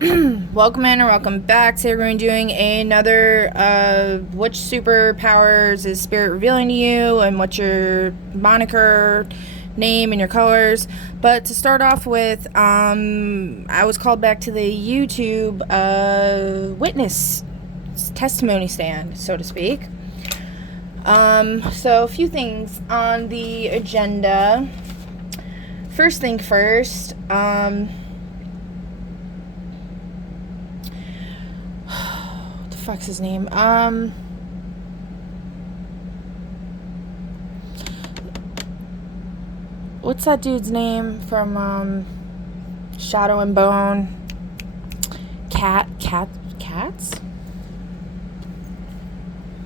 Welcome in or welcome back. Today we're doing another which superpowers is spirit revealing to you and what's your moniker, name, and your colors. But to start off with, I was called back to the YouTube witness testimony stand, so to speak. So a few things on the agenda. First thing first, what the fuck's his name? What's that dude's name from Shadow and Bone? Cats?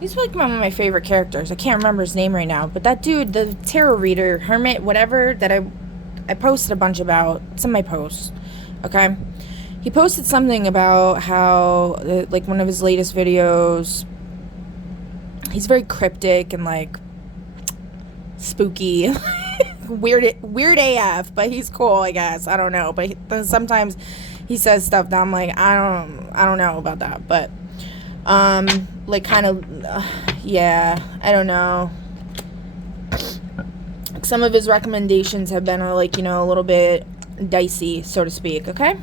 He's like one of my favorite characters. I can't remember his name right now, but that dude, the tarot reader, hermit, whatever, that I posted a bunch about. It's in my posts. Okay? He posted something about how, like, one of his latest videos, he's very cryptic and, like, spooky. weird AF, but he's cool, I guess. I don't know. But sometimes he says stuff that I'm like, I don't know about that. But, like, kind of, yeah, I don't know. Some of his recommendations have been, like, you know, a little bit dicey, so to speak, okay?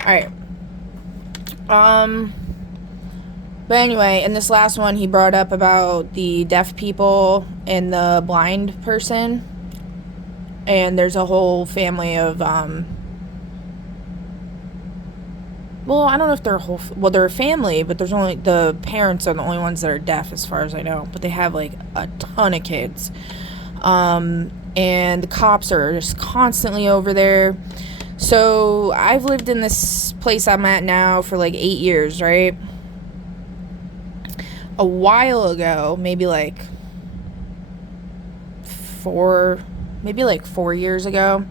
Alright. But anyway, in this last one, he brought up about the deaf people and the blind person. And there's a whole family of, well, I don't know if they're they're a family, but there's only, the parents are the only ones that are deaf as far as I know. But they have, like, a ton of kids. And the cops are just constantly over there. So I've lived in this place I'm at now for like 8 years, right? A while ago, maybe like 4 years ago,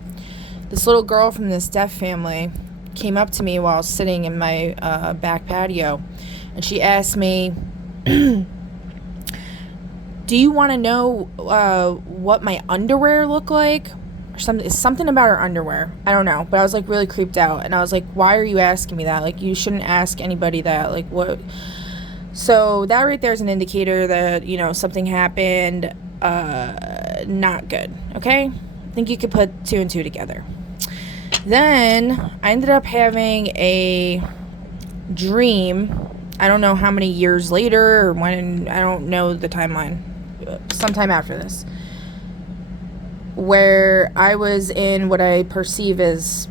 this little girl from this deaf family came up to me while I was sitting in my back patio, and she asked me, do you want to know what my underwear look like? Or something about her underwear. I don't know. But I was, like, really creeped out. And I was like, why are you asking me that? Like, you shouldn't ask anybody that. Like, what? So that right there is an indicator that, you know, something happened not good. Okay? I think you could put 2 and 2 together. Then I ended up having a dream. I don't know how many years later or when. I don't know the timeline. Sometime after this, where I was in what I perceive as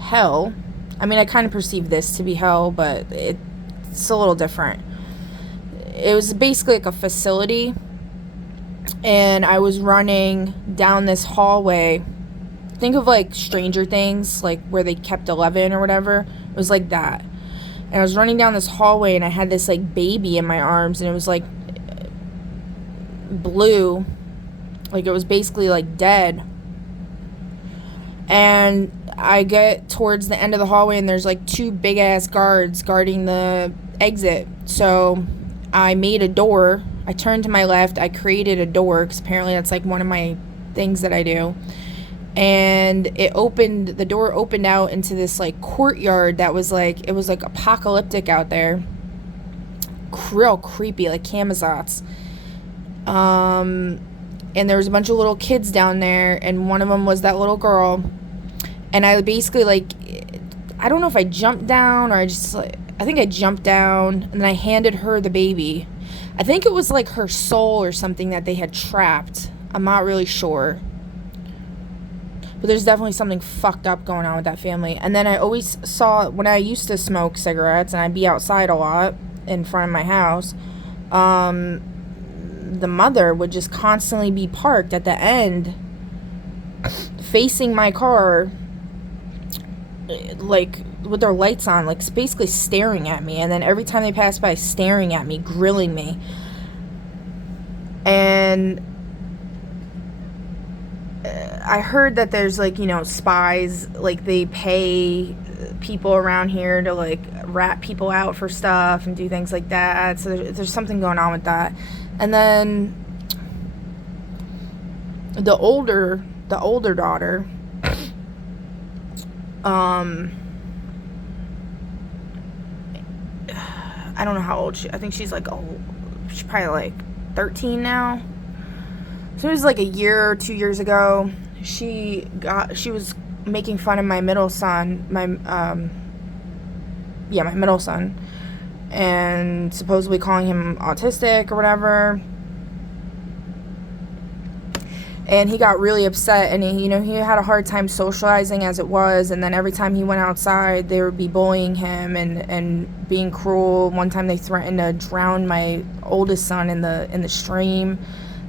hell. I mean, I kind of perceive this to be hell, but it's a little different. It was basically like a facility, and I was running down this hallway. Think of, like, Stranger Things, like where they kept 11 or whatever. It was like that. And I was running down this hallway, and I had this, like, baby in my arms, and it was like blue, like it was basically like dead. And I get towards the end of the hallway, and there's like 2 big ass guards guarding the exit. So I made a door. I turned to my left. I created a door because apparently that's like one of my things that I do. And the door opened out into this like courtyard that was like, it was like apocalyptic out there, real creepy, like Camazotz. And there was a bunch of little kids down there, and one of them was that little girl. And I basically, like, I don't know if I jumped down or I think I jumped down, and then I handed her the baby. I think it was like her soul or something that they had trapped. I'm not really sure. But there's definitely something fucked up going on with that family. And then I always saw, when I used to smoke cigarettes and I'd be outside a lot in front of my house, the mother would just constantly be parked at the end facing my car, like with their lights on, like basically staring at me, and then every time they pass by, staring at me, grilling me. And I heard that there's, like, you know, spies, like they pay people around here to, like, rat people out for stuff and do things like that. So there's something going on with that. And then the older daughter, I don't know how old I think she's like, she's probably like 13 now. So it was like a year or 2 years ago. She was making fun of my middle son, my middle son, and supposedly calling him autistic or whatever. And he got really upset, and he had a hard time socializing as it was, and then every time he went outside, they would be bullying him and being cruel. One time they threatened to drown my oldest son in the stream.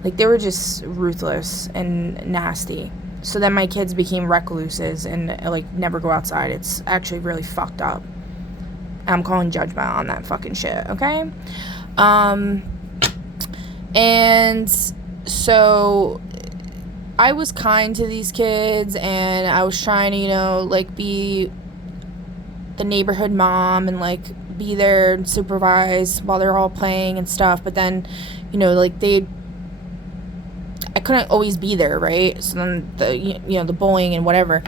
Like, they were just ruthless and nasty. So then my kids became recluses and, like, never go outside. It's actually really fucked up. I'm calling judgment on that fucking shit, okay? And so I was kind to these kids, and I was trying to, like, be the neighborhood mom and, like, be there and supervise while they're all playing and stuff. But then, like, I couldn't always be there, right? So then the bullying and whatever.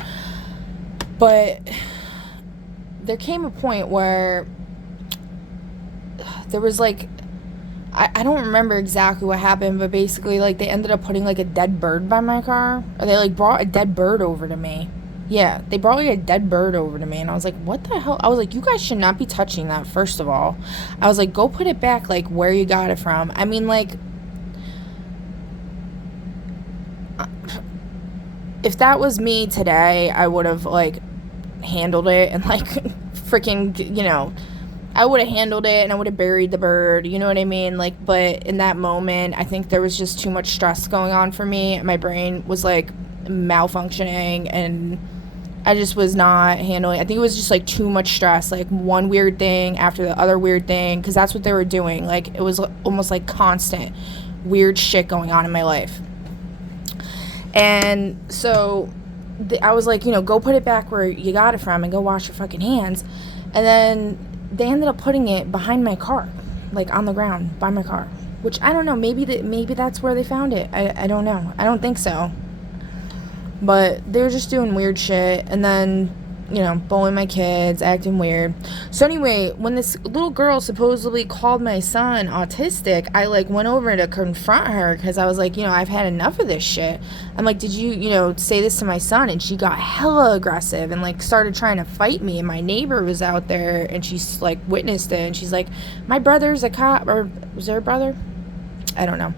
But there came a point where there was, like, I don't remember exactly what happened, but basically, like, they ended up putting, like, a dead bird by my car. Or they, like, brought a dead bird over to me. Yeah, they brought, like, a dead bird over to me, and I was like, what the hell? I was like, you guys should not be touching that, first of all. I was like, go put it back, like, where you got it from. I mean, like, if that was me today, I would have, like, handled it and, like, freaking, I would have handled it and I would have buried the bird, you know what I mean? Like, but in that moment, I think there was just too much stress going on for me. My brain was, like, malfunctioning, and I just was not handling it. I think it was just, like, too much stress, like, one weird thing after the other weird thing, because that's what they were doing. Like, it was almost, like, constant weird shit going on in my life. And so I was like, go put it back where you got it from and go wash your fucking hands. And then they ended up putting it behind my car, like, on the ground by my car, which I don't know. Maybe that's where they found it. I don't know. I don't think so. But they were just doing weird shit, and then, bullying my kids, acting weird. So anyway, when this little girl supposedly called my son autistic, I, like, went over to confront her, because I was like, I've had enough of this shit. I'm like, did you, say this to my son? And she got hella aggressive and, like, started trying to fight me. And my neighbor was out there, and she's, like, witnessed it, and she's like, my brother's a cop. Or was there a brother? I don't know.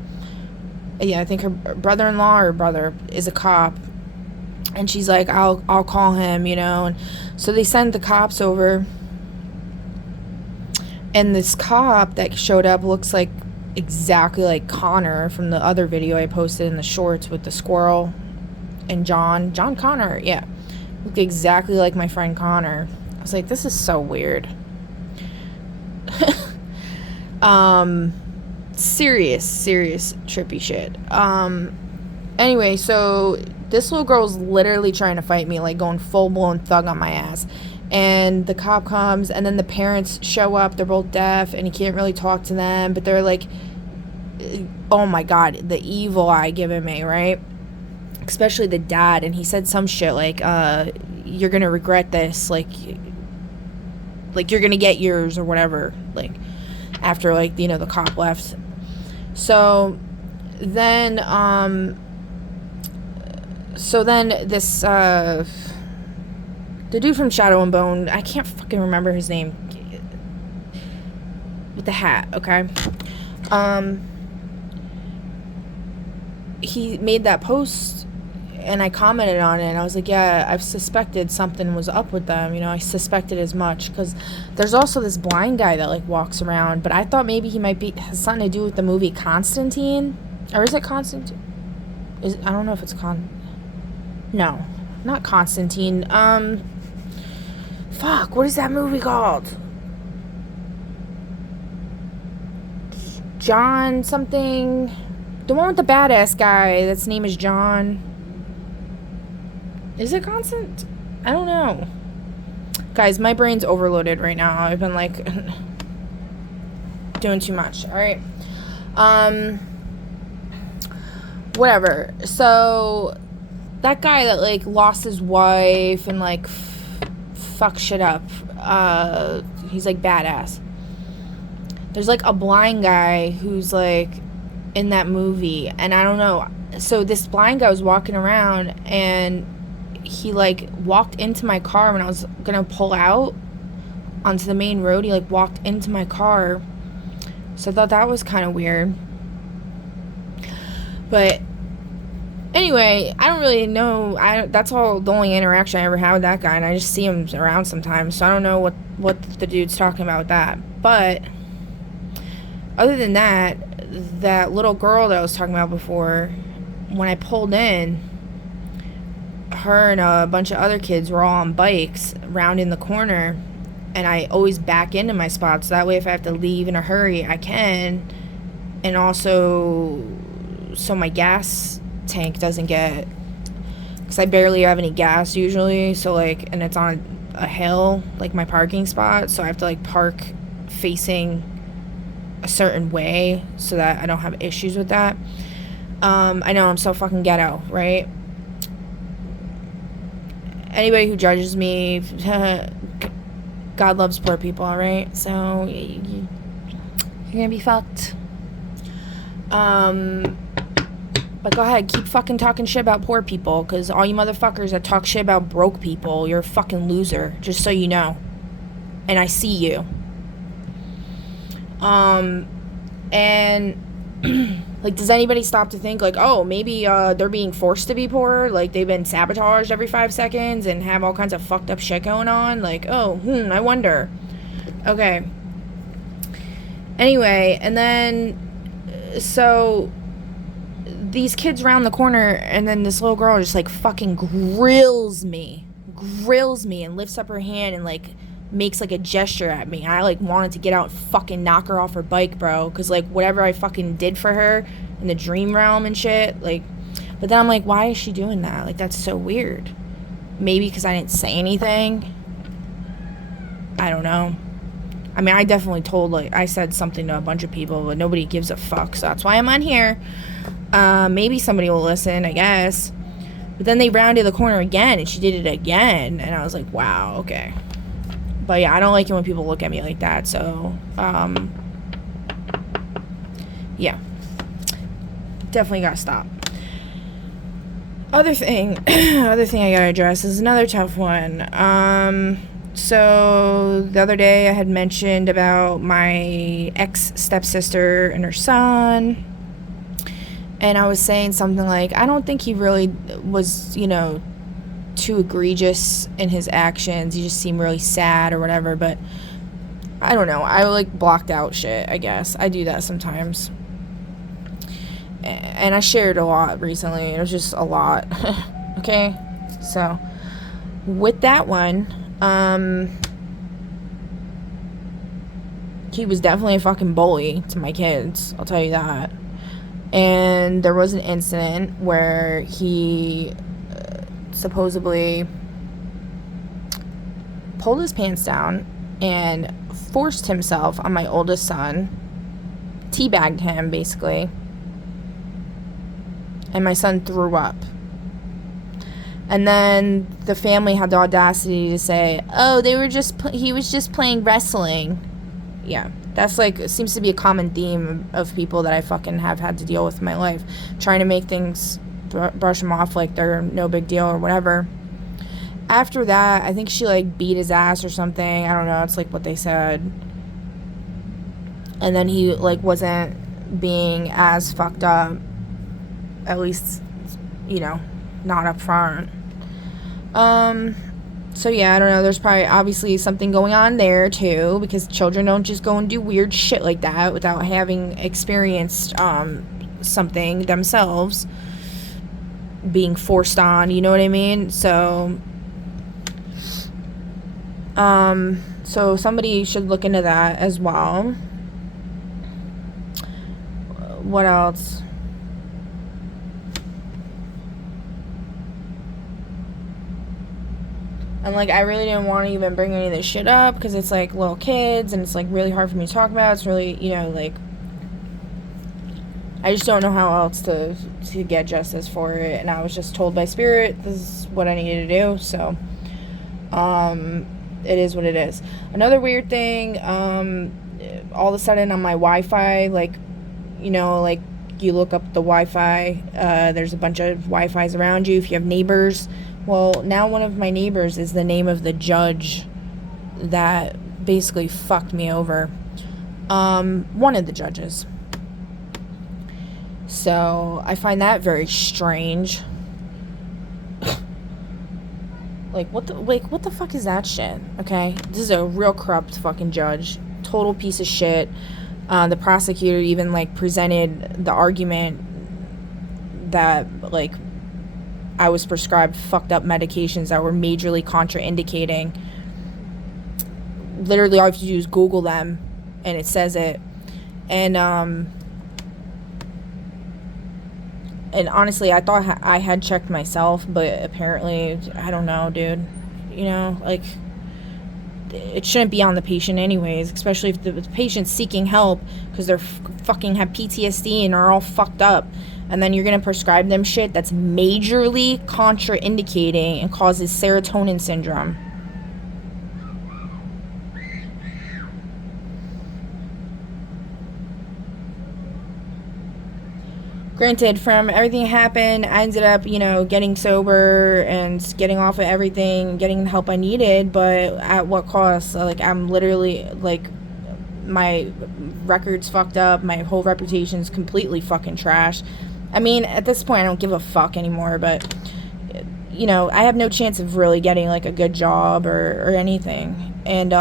Yeah, I think her brother-in-law or brother is a cop. And she's like, I'll call him, and so they send the cops over, and this cop that showed up looks like exactly like Connor from the other video I posted in the shorts with the squirrel and John Connor. Yeah, looked exactly like my friend Connor. I was like, this is so weird. Serious trippy shit. Anyway, so this little girl's literally trying to fight me, like, going full-blown thug on my ass. And the cop comes, and then the parents show up. They're both deaf, and he can't really talk to them. But they're like, oh, my God, the evil eye giving me, right? Especially the dad. And he said some shit like, you're going to regret this. Like, you're going to get yours or whatever. Like, after, like, the cop left. So then, this, the dude from Shadow and Bone, I can't fucking remember his name, with the hat, okay? He made that post, and I commented on it, and I was like, yeah, I've suspected something was up with them, I suspected as much, because there's also this blind guy that, like, walks around, but I thought maybe he has something to do with the movie Constantine, or is it Constantine? I don't know if it's no, not Constantine. Fuck, what is that movie called? John something. The one with the badass guy that's name is John. Is it Constant? I don't know. Guys, my brain's overloaded right now. I've been, like, doing too much. Alright. Whatever. So that guy that, like, lost his wife and, like, fuck shit up, he's, like, badass. There's like a blind guy who's like in that movie, and I don't know. So this blind guy was walking around, and he like walked into my car when I was gonna pull out onto the main road. He like walked into my car, so I thought that was kind of weird. But anyway, I don't really know. That's all the only interaction I ever had with that guy, and I just see him around sometimes. So I don't know what the dude's talking about with that. But other than that, that little girl that I was talking about before, when I pulled in, her and a bunch of other kids were all on bikes rounding the corner, and I always back into my spot, so that way if I have to leave in a hurry, I can. And also, so my gas tank doesn't get, because I barely have any gas usually, so like, and it's on a hill, like my parking spot, so I have to like park facing a certain way so that I don't have issues with that. I know I'm so fucking ghetto, right? Anybody who judges me, God loves poor people, alright? So you're gonna be fucked. But go ahead, keep fucking talking shit about poor people, because all you motherfuckers that talk shit about broke people, you're a fucking loser, just so you know. And I see you. And like, does anybody stop to think like, oh, maybe they're being forced to be poor, like they've been sabotaged every 5 seconds and have all kinds of fucked up shit going on? Like, oh, I wonder. Okay. Anyway, and then so these kids round the corner, and then this little girl just like fucking grills me and lifts up her hand and like makes like a gesture at me. I like wanted to get out and fucking knock her off her bike, bro, because like whatever I fucking did for her in the dream realm and shit, like, but then I'm like, why is she doing that? Like, that's so weird. Maybe because I didn't say anything, I don't know. I mean, I definitely told, like, I said something to a bunch of people, but nobody gives a fuck, so that's why I'm on here. Maybe somebody will listen, I guess. But then they rounded the corner again, and she did it again, and I was like, wow, okay. But yeah, I don't like it when people look at me like that, so, yeah. Definitely gotta stop. Other thing I gotta address is another tough one. So the other day I had mentioned about my ex-stepsister and her son, and I was saying something like, I don't think he really was, too egregious in his actions. He just seemed really sad or whatever, but I don't know. I like blocked out shit, I guess. I do that sometimes. And I shared a lot recently. It was just a lot. Okay? So, with that one, he was definitely a fucking bully to my kids. I'll tell you that. And there was an incident where he supposedly pulled his pants down and forced himself on my oldest son, teabagged him basically, and my son threw up. And then the family had the audacity to say, oh, he was just playing wrestling. Yeah, that's like, seems to be a common theme of people that I fucking have had to deal with in my life, trying to make things, brush them off like they're no big deal or whatever. After that, I think she like beat his ass or something. I don't know, it's like what they said. And then he like wasn't being as fucked up, at least, not up front. So yeah, I don't know, there's probably obviously something going on there too, because children don't just go and do weird shit like that without having experienced something themselves being forced on, you know what I mean? So so somebody should look into that as well. What else? And, like, I really didn't want to even bring any of this shit up because it's, like, little kids and it's, like, really hard for me to talk about. It's really, like, I just don't know how else to get justice for it. And I was just told by Spirit this is what I needed to do. So, it is what it is. Another weird thing, all of a sudden on my Wi-Fi, like, you know, like you look up the Wi-Fi, there's a bunch of Wi-Fis around you if you have neighbors. Well, now one of my neighbors is the name of the judge that basically fucked me over. One of the judges. So I find that very strange. what the fuck is that shit? Okay, this is a real corrupt fucking judge, total piece of shit. The prosecutor even like presented the argument that like I was prescribed fucked up medications that were majorly contraindicating. Literally all you have to do is Google them and it says it. And honestly, I thought I had checked myself, but apparently, I don't know, dude. You know, like, it shouldn't be on the patient anyways, especially if the patient's seeking help because they're fucking have PTSD and are all fucked up. And then you're going to prescribe them shit that's majorly contraindicating and causes serotonin syndrome. Granted, from everything that happened, I ended up, you know, getting sober and getting off of everything, getting the help I needed, but at what cost? Like, I'm literally, like, my record's fucked up, my whole reputation's completely fucking trash. I mean, at this point, I don't give a fuck anymore, but, you know, I have no chance of really getting, like, a good job or anything. And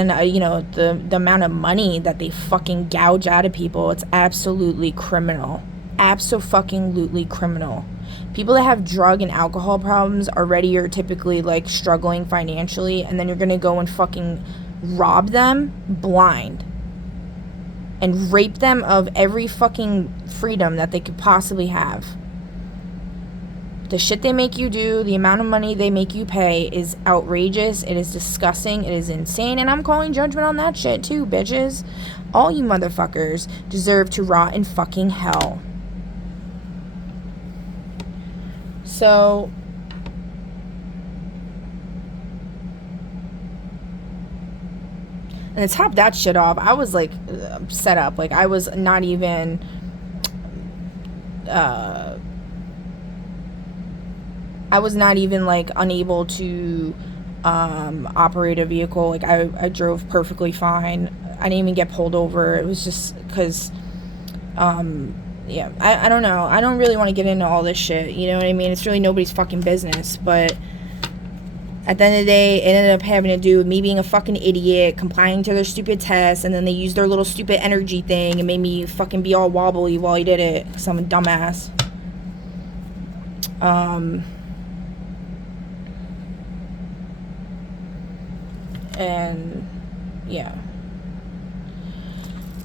then, you know, the amount of money that they fucking gouge out of people, it's absolutely criminal. Abso-fucking-lutely criminal. People that have drug and alcohol problems already are typically, like, struggling financially, and then you're gonna go and fucking rob them blind. And rape them of every fucking freedom that they could possibly have. The shit they make you do, the amount of money they make you pay is outrageous. It is disgusting. It is insane. And I'm calling judgment on that shit too, bitches. All you motherfuckers deserve to rot in fucking hell. So, and to top that shit off, I was like set up. Like, I was not even like unable to operate a vehicle. Like, I drove perfectly fine. I didn't even get pulled over. It was just because yeah, I don't know. I don't really want to get into all this shit, you know what I mean? It's really nobody's fucking business. But at the end of the day, it ended up having to do with me being a fucking idiot, complying to their stupid tests, and then they used their little stupid energy thing and made me fucking be all wobbly while I did it, because I'm a dumbass. And yeah,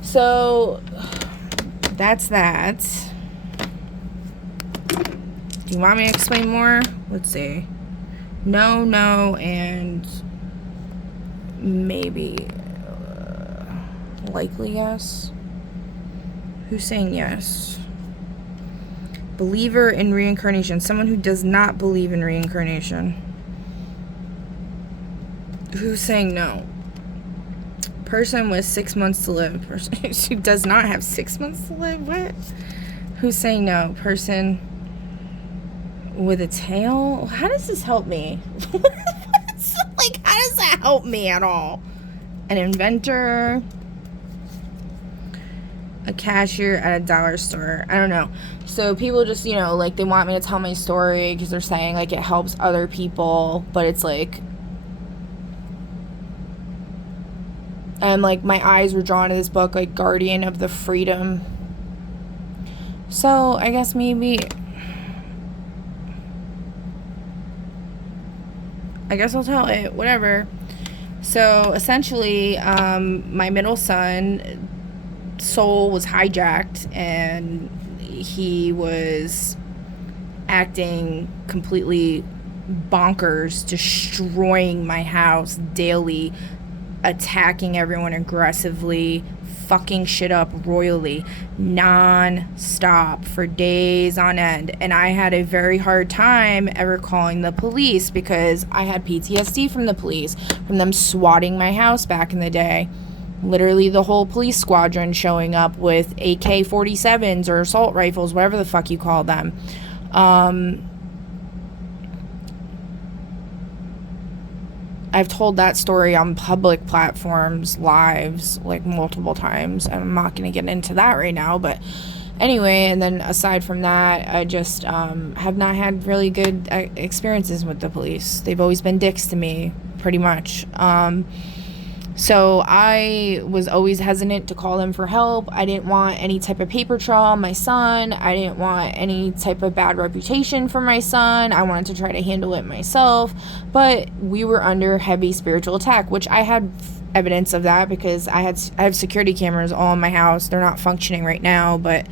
so that's that. Do you want me to explain more? Let's see. No, and maybe likely yes. Who's saying yes? Believer in reincarnation. Someone who does not believe in reincarnation. Who's saying no? Person with 6 months to live. Person who does not have 6 months to live? What? Who's saying no? Person with a tail? How does this help me? Like, how does that help me at all? An inventor. A cashier at a dollar store. I don't know. So people just, you know, like, they want me to tell my story because they're saying, like, it helps other people. But it's like, and, like, my eyes were drawn to this book, like, Guardian of the Freedom. So, I guess maybe, I guess I'll tell it, whatever. So, essentially, my middle son, soul was hijacked, and he was acting completely bonkers, destroying my house daily, attacking everyone aggressively, fucking shit up royally, non-stop, for days on end. And I had a very hard time ever calling the police because I had PTSD from the police, from them swatting my house back in the day. Literally the whole police squadron showing up with AK-47s or assault rifles, whatever the fuck you call them. I've told that story on public platforms, lives, like multiple times. I'm not going to get into that right now, but anyway, and then aside from that, I just have not had really good experiences with the police. They've always been dicks to me, pretty much. So I was always hesitant to call them for help. I didn't want any type of paper trail on my son. I didn't want any type of bad reputation for my son. I wanted to try to handle it myself. But we were under heavy spiritual attack, which I had evidence of that because I have security cameras all in my house. They're not functioning right now, but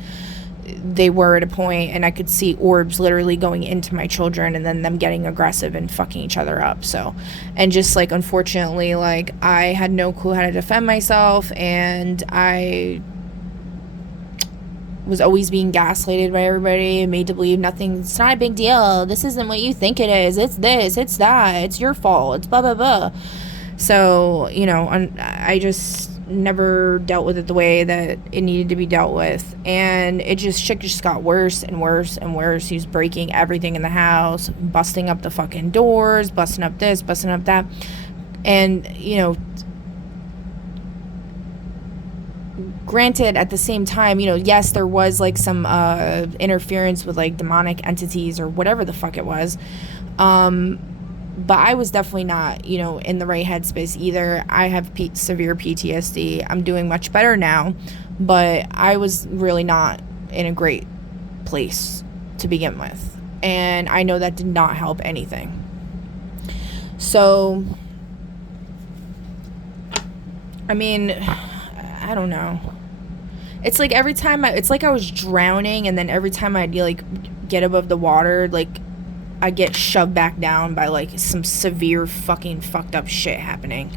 they were at a point, and I could see orbs literally going into my children and then them getting aggressive and fucking each other up. So, and just like, unfortunately, like, I had no clue how to defend myself, and I was always being gaslighted by everybody and made to believe it's not a big deal. This isn't what you think it is. It's this, it's that, it's your fault, it's blah, blah, blah. So, you know, I just never dealt with it the way that it needed to be dealt with, and shit just got worse and worse and worse. He was breaking everything in the house, busting up the fucking doors, busting up this, busting up that. And, you know, granted, at the same time, you know, yes, there was like some interference with like demonic entities or whatever the fuck it was, but I was definitely not, you know, in the right headspace either. I have severe PTSD. I'm doing much better now, but I was really not in a great place to begin with. And I know that did not help anything. So, I mean, I don't know. It's like every time it's like I was drowning, and then every time I'd like get above the water, like, I get shoved back down by like some severe fucking fucked up shit happening.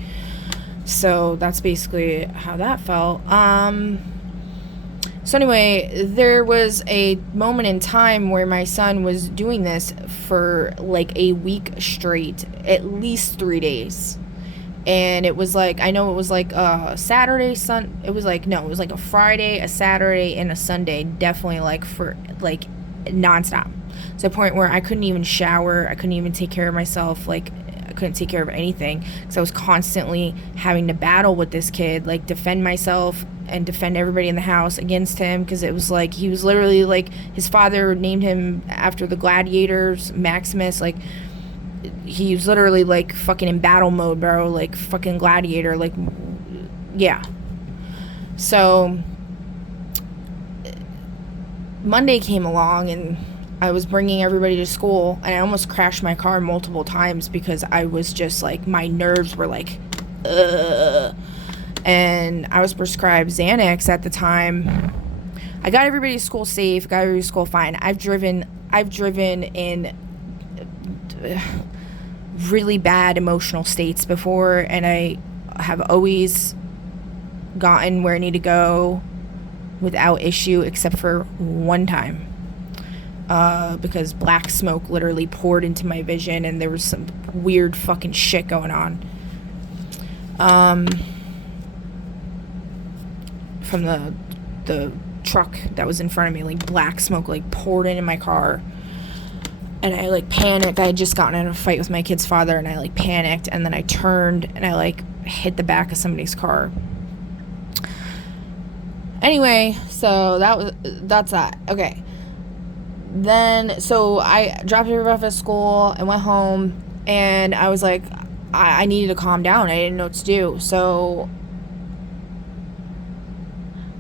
So that's basically how that felt. So anyway, there was a moment in time where my son was doing this for like a week straight, at least 3 days. And it was like, I know it was like a Saturday, it was like a Friday, a Saturday, and a Sunday, definitely like for like nonstop. To the point where I couldn't even shower, I couldn't even take care of myself, like I couldn't take care of anything because I was constantly having to battle with this kid, like defend myself and defend everybody in the house against him, because it was like he was literally like, his father named him after the gladiators, Maximus. Like, he was literally like fucking in battle mode, bro, like fucking gladiator, like, yeah. So Monday came along, and I was bringing everybody to school, and I almost crashed my car multiple times because I was just like, my nerves were like, ugh. And I was prescribed Xanax at the time. I got everybody to school safe, got everybody to school fine. I've driven in really bad emotional states before, and I have always gotten where I need to go without issue, except for one time. Because black smoke literally poured into my vision, and there was some weird fucking shit going on. From the truck that was in front of me, like black smoke like poured into my car, and I like panicked. I had just gotten in a fight with my kid's father, and I like panicked, and then I turned and I like hit the back of somebody's car. Anyway, so that's that. Okay. Then, so I dropped everybody off at school and went home, and I was like, I needed to calm down. I didn't know what to do. So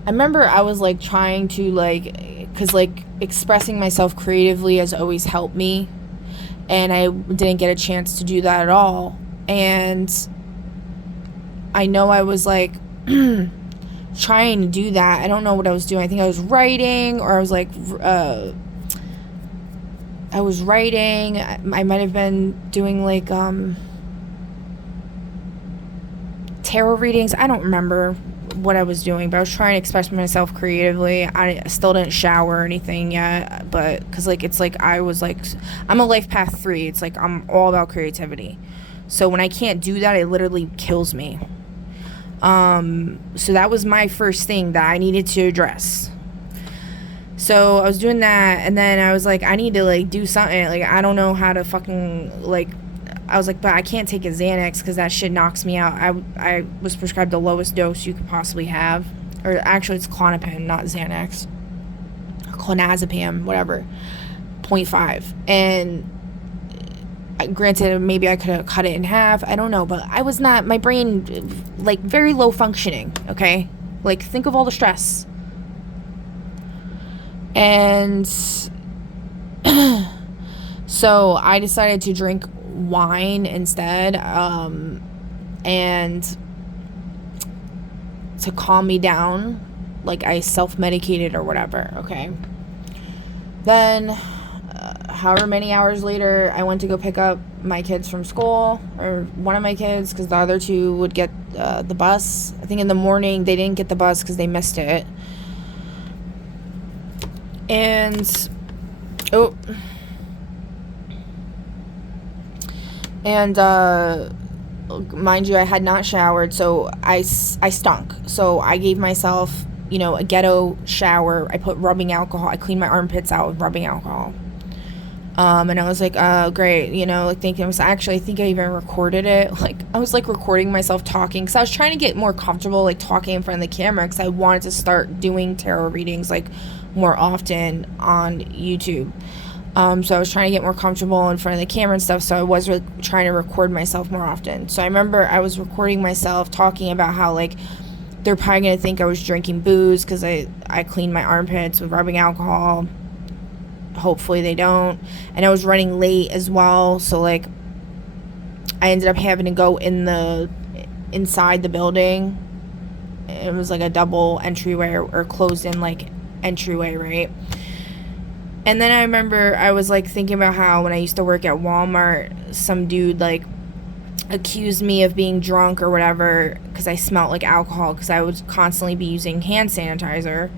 I remember I was like trying to like, because like expressing myself creatively has always helped me, and I didn't get a chance to do that at all. And I know I was like trying to do that. I don't know what I was doing. I think I was writing, or I was like I was writing. I might have been doing like tarot readings. I don't remember. what I was doing, but I was trying to express myself creatively. I still didn't shower or anything yet, but because like it's like I was like, I'm a life path 3. It's like I'm all about creativity. So when I can't do that, it literally kills me. So that was my first thing that I needed to address. So I was doing that, and then I was like, I need to like do something. Like I don't know how to fucking like. I was like, but I can't take a Xanax because that shit knocks me out. I was prescribed the lowest dose you could possibly have. Or actually, it's Klonopin, not Xanax. Clonazepam, whatever. 0.5. And granted, maybe I could have cut it in half. I don't know. But I was not, my brain, like, very low functioning, okay? Like, think of all the stress. And so I decided to drink wine instead, and to calm me down, like I self-medicated or whatever. Okay, then however many hours later, I went to go pick up my kids from school, or one of my kids, because the other two would get the bus. I think in the morning they didn't get the bus because they missed it. And mind you, I had not showered, so I stunk. So I gave myself, a ghetto shower. I put rubbing alcohol. I cleaned my armpits out with rubbing alcohol. And I was like, oh, great, like thinking, actually, I think I even recorded it. Like, I was like recording myself talking, because I was trying to get more comfortable, like talking in front of the camera, because I wanted to start doing tarot readings, like, more often on YouTube. So I was trying to get more comfortable in front of the camera and stuff, so I was trying to record myself more often. So I remember I was recording myself talking about how, like, they're probably going to think I was drinking booze because I cleaned my armpits with rubbing alcohol. Hopefully they don't. And I was running late as well, so, like, I ended up having to go inside the building. It was, like, a double entryway or closed-in, like, entryway, right? And then I remember I was, like, thinking about how when I used to work at Walmart, some dude, like, accused me of being drunk or whatever because I smelled like alcohol, because I would constantly be using hand sanitizer,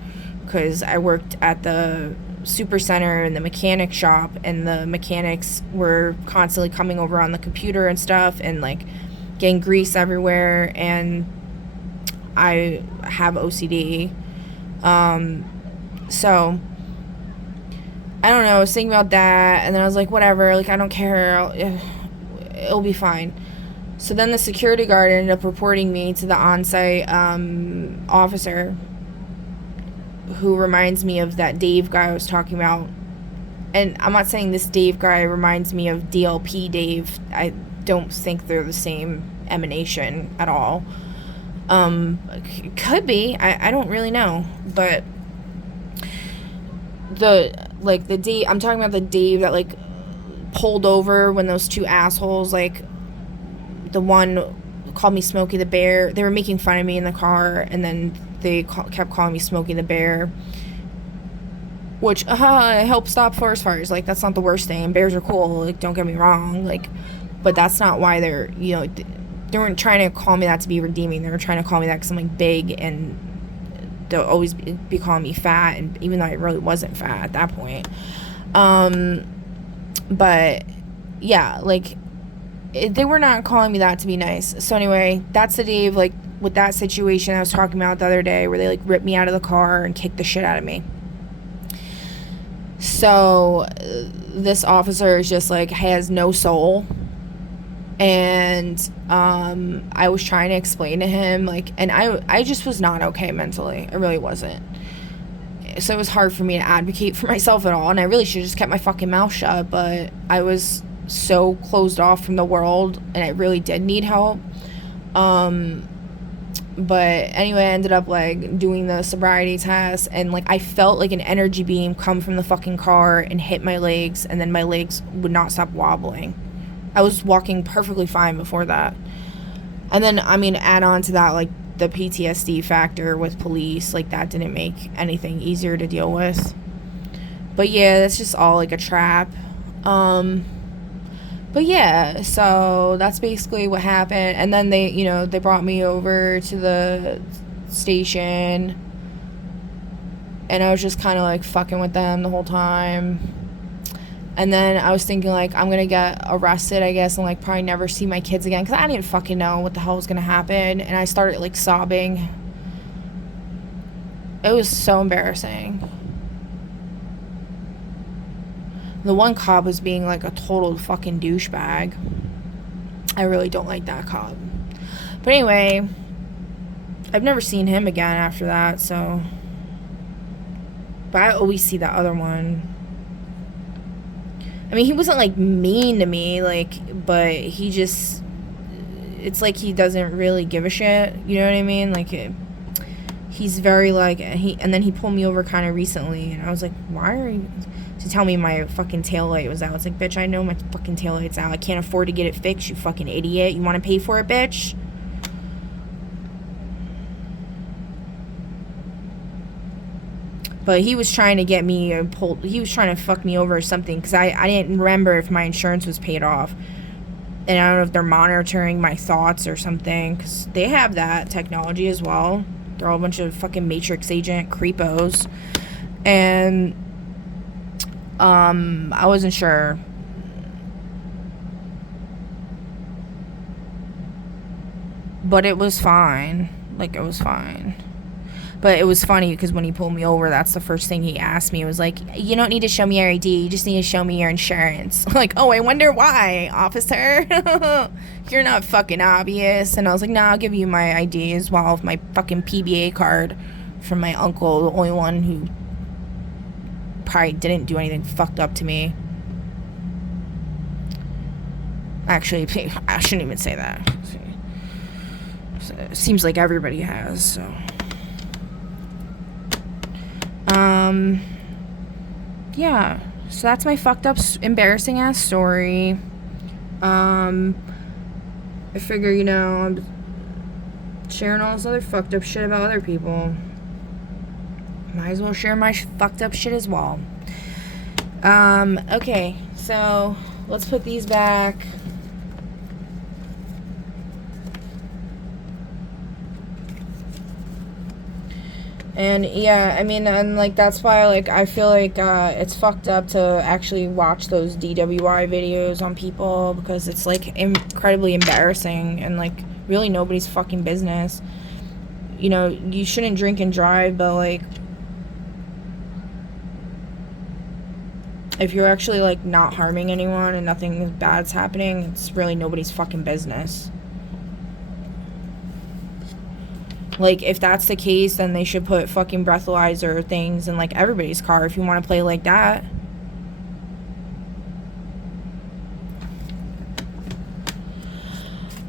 because I worked at the super center and the mechanic shop, and the mechanics were constantly coming over on the computer and stuff and, like, getting grease everywhere, and I have OCD. So I don't know, I was thinking about that, and then I was like, whatever, like, I don't care, it'll be fine. So then the security guard ended up reporting me to the on-site officer, who reminds me of that Dave guy I was talking about. And I'm not saying this Dave guy reminds me of DLP Dave. I don't think they're the same emanation at all. Could be. I don't really know. But the Dave, I'm talking about the Dave that, like, pulled over when those two assholes, like, the one called me Smokey the Bear. They were making fun of me in the car, and then they kept calling me Smokey the Bear, which it helped stop forest fires. Like, that's not the worst thing. Bears are cool, like, don't get me wrong, like, but that's not why they're, they weren't trying to call me that to be redeeming. They were trying to call me that because I'm, like, big, and they'll always be calling me fat, and even though I really wasn't fat at that point. But yeah, like, they were not calling me that to be nice. So anyway, that's the Dave, like, with that situation I was talking about the other day, where they, like, ripped me out of the car and kicked the shit out of me. So this officer is just, like, has no soul. And I was trying to explain to him, like, and I just was not okay mentally. I really wasn't. So it was hard for me to advocate for myself at all, and I really should have just kept my fucking mouth shut, but I was so closed off from the world, and I really did need help. But anyway, I ended up, like, doing the sobriety test, and, like, I felt like an energy beam come from the fucking car and hit my legs, and then my legs would not stop wobbling. I was walking perfectly fine before that. And then, I mean, add on to that, like, the PTSD factor with police, like, that didn't make anything easier to deal with. But yeah, that's just all, like, a trap. But yeah, so that's basically what happened. And then they brought me over to station, and I was just kind of like fucking with them the whole time. And then I was thinking, like, I'm gonna get arrested, I guess, and like probably never see my kids again, because I didn't fucking know what the hell was gonna happen. And I started like sobbing. It was so embarrassing. The one cop was being like a total fucking douchebag. I really don't like that cop. But anyway, I've never seen him again after that, so. But I always see that other one. I mean, he wasn't like mean to me, like, but he just, it's like he doesn't really give a shit, you know what I mean? Like, he's very like, and then he pulled me over kind of recently, and I was like, why are you, to tell me my fucking taillight was out. It's like, bitch, I know my fucking taillight's out. I can't afford to get it fixed, you fucking idiot. You want to pay for it, bitch? But he was trying to get me pulled. He was trying to fuck me over or something, because I didn't remember if my insurance was paid off. And I don't know if they're monitoring my thoughts or something, because they have that technology as well. They're all a bunch of fucking Matrix agent creepos. And I wasn't sure. But it was fine. Like, it was fine. But it was funny because when he pulled me over, that's the first thing he asked me. It was like, you don't need to show me your ID. You just need to show me your insurance. Like, oh, I wonder why, officer. You're not fucking obvious. And I was like, nah, I'll give you my ID as well with my fucking PBA card from my uncle, the only one who probably didn't do anything fucked up to me. Actually, I shouldn't even say that. It seems like everybody has, so. Yeah, so that's my fucked up, embarrassing ass story. I figure, you know, I'm sharing all this other fucked up shit about other people. Might as well share my fucked up shit as well. Okay, so let's put these back. And yeah, I mean, and like that's why, like, I feel like it's fucked up to actually watch those DWI videos on people, because it's like incredibly embarrassing and like really nobody's fucking business. You know, you shouldn't drink and drive, but like if you're actually like not harming anyone and nothing bad's happening, it's really nobody's fucking business. Like, if that's the case, then they should put fucking breathalyzer things in, like, everybody's car if you want to play like that.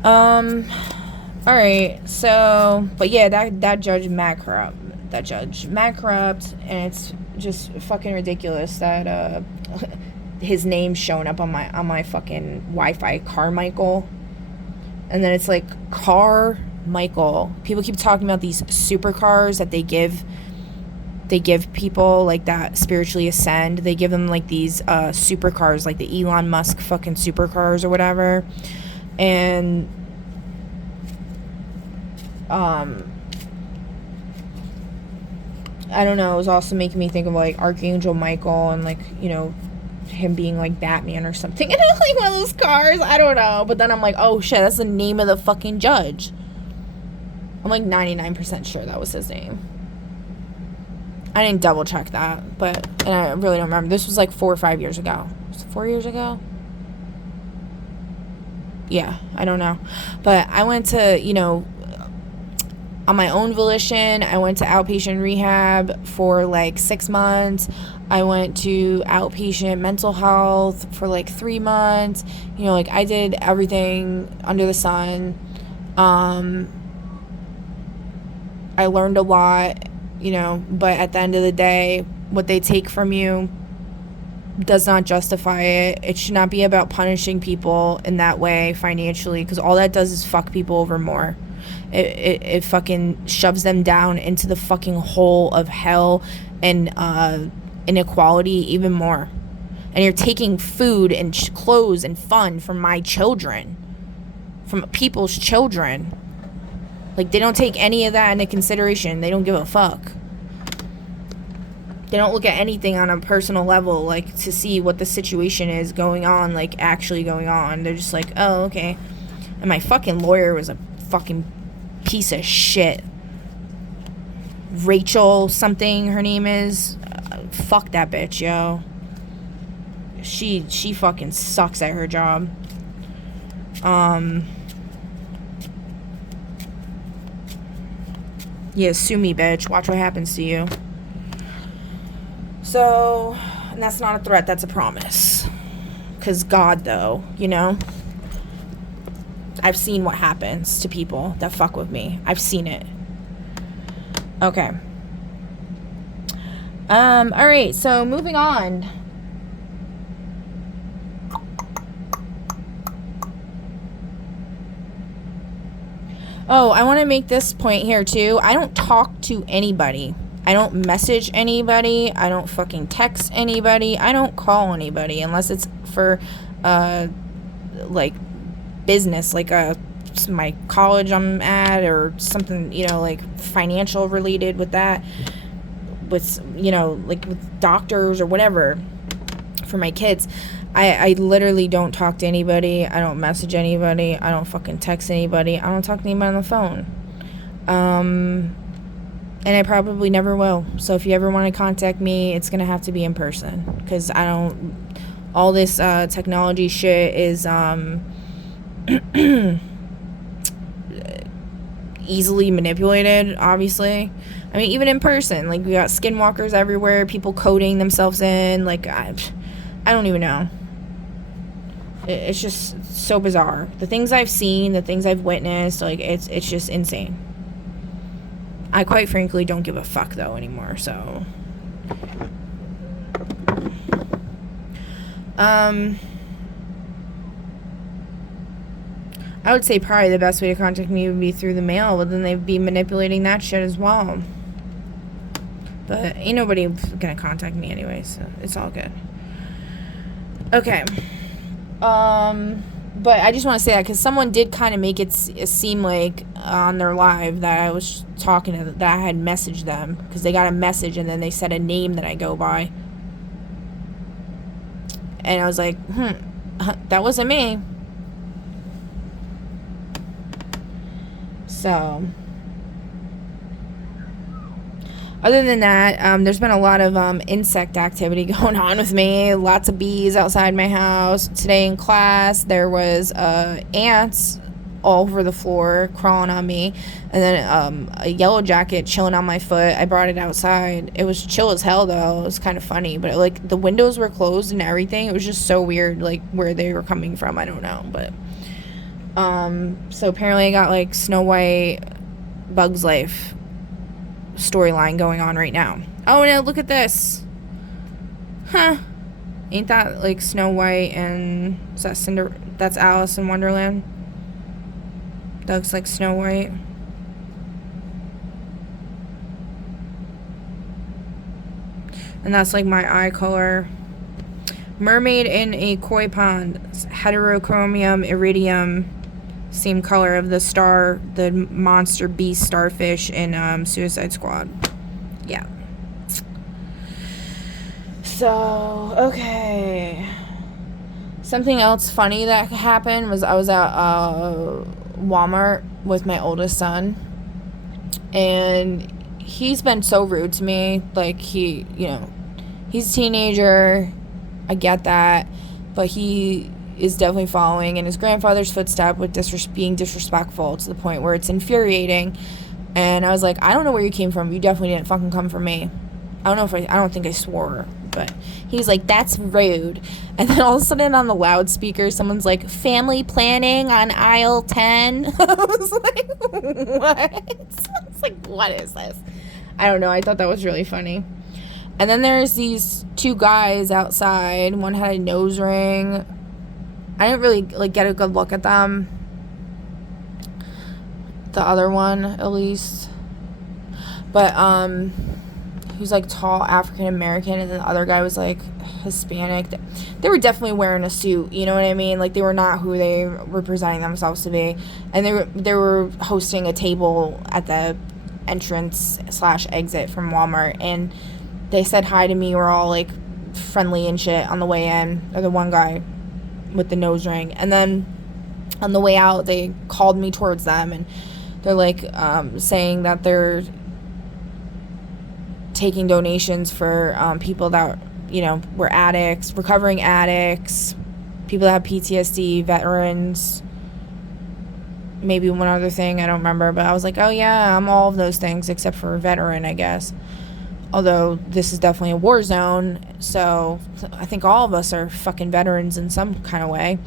Alright, so, but yeah, that judge mad corrupt. That judge mad corrupt, and it's just fucking ridiculous that, his name's showing up on my fucking Wi-Fi, Carmichael. And then it's like, Carmichael. People keep talking about these supercars that they give people, like, that spiritually ascend. They give them like these supercars, like the Elon Musk fucking supercars or whatever. And I don't know, it was also making me think of like Archangel Michael and, like, you know, him being like Batman or something. And it's like one of those cars, I don't know. But then I'm like, oh shit, that's the name of the fucking judge. I'm like 99% sure that was his name. I didn't double check that, but, and I really don't remember. This was like 4 or 5 years ago. Was it 4 years ago? Yeah, I don't know. But I went to, you know, on my own volition, I went to outpatient rehab for like 6 months. I went to outpatient mental health for like 3 months. You know, like, I did everything under the sun. I learned a lot, you know, but at the end of the day, what they take from you does not justify it. It should not be about punishing people in that way financially, because all that does is fuck people over more. It fucking shoves them down into the fucking hole of hell and inequality even more. And you're taking food and clothes and fun from my children, from people's children. Like, they don't take any of that into consideration. They don't give a fuck. They don't look at anything on a personal level, like, to see what the situation is going on, like, actually going on. They're just like, oh, okay. And my fucking lawyer was a fucking piece of shit. Rachel something, her name is. Fuck that bitch, yo. She fucking sucks at her job. Yeah, sue me, bitch. Watch what happens to you. So, and that's not a threat, that's a promise. Because God, though, you know? I've seen what happens to people that fuck with me. I've seen it. Okay. Alright, so moving on. Oh, I want to make this point here, too. I don't talk to anybody. I don't message anybody. I don't fucking text anybody. I don't call anybody unless it's for, like, business, like, my college I'm at or something, you know, like, financial related with that. With, you know, like, with doctors or whatever for my kids. I literally don't talk to anybody. I don't message anybody. I don't fucking text anybody. I don't talk to anybody on the phone. And I probably never will. So if you ever want to contact me, it's going to have to be in person. Because I don't... All this technology shit is easily manipulated, obviously. I mean, even in person. Like, we got skinwalkers everywhere. People coding themselves in. Like, I don't even know. It's just so bizarre. The things I've seen, the things I've witnessed, like, it's just insane. I quite frankly don't give a fuck, though, anymore, so. I would say probably the best way to contact me would be through the mail, but then they'd be manipulating that shit as well. But ain't nobody gonna contact me anyway, so it's all good. Okay. But I just want to say that because someone did kind of make it seem like on their live that I was talking to, that I had messaged them because they got a message and then they said a name that I go by. And I was like, that wasn't me. So, other than that, there's been a lot of insect activity going on with me. Lots of bees outside my house. Today in class, there was ants all over the floor crawling on me. And then a yellow jacket chilling on my foot. I brought it outside. It was chill as hell, though. It was kind of funny. But, like, the windows were closed and everything. It was just so weird, like, where they were coming from. I don't know, but... so apparently I got, like, Snow White, Bug's Life storyline going on right now. Oh, no, look at this. Huh. Ain't that, like, Snow White and... Is that that's Alice in Wonderland? That looks like Snow White. And that's, like, my eye color. Mermaid in a koi pond. Heterochromium iridium. Same color of the star, the monster beast starfish in Suicide Squad. Yeah. So, okay. Something else funny that happened was I was at Walmart with my oldest son. And he's been so rude to me. Like, he's a teenager. I get that. But he is definitely following in his grandfather's footstep with being disrespectful to the point where it's infuriating. And I was like, I don't know where you came from. You definitely didn't fucking come from me. I don't think I swore, but he's like, that's rude. And then all of a sudden on the loudspeaker, someone's like, family planning on aisle 10. I was like, what? I was like, what is this? I don't know. I thought that was really funny. And then there's these two guys outside. One had a nose ring. I didn't really, like, get a good look at them. The other one, at least. But, who's like tall African American, and then the other guy was like Hispanic. They were definitely wearing a suit, you know what I mean? Like, they were not who they were presenting themselves to be. And they were hosting a table at the entrance / exit from Walmart, and they said hi to me. We're all like friendly and shit on the way in, or the one guy with the nose ring. And then on the way out, they called me towards them, and they're like saying that they're taking donations for people that, you know, were addicts, recovering addicts, people that have PTSD, veterans, maybe one other thing, I don't remember. But I was like, oh yeah, I'm all of those things except for a veteran, I guess. Although this is definitely a war zone, so I think all of us are fucking veterans in some kind of way.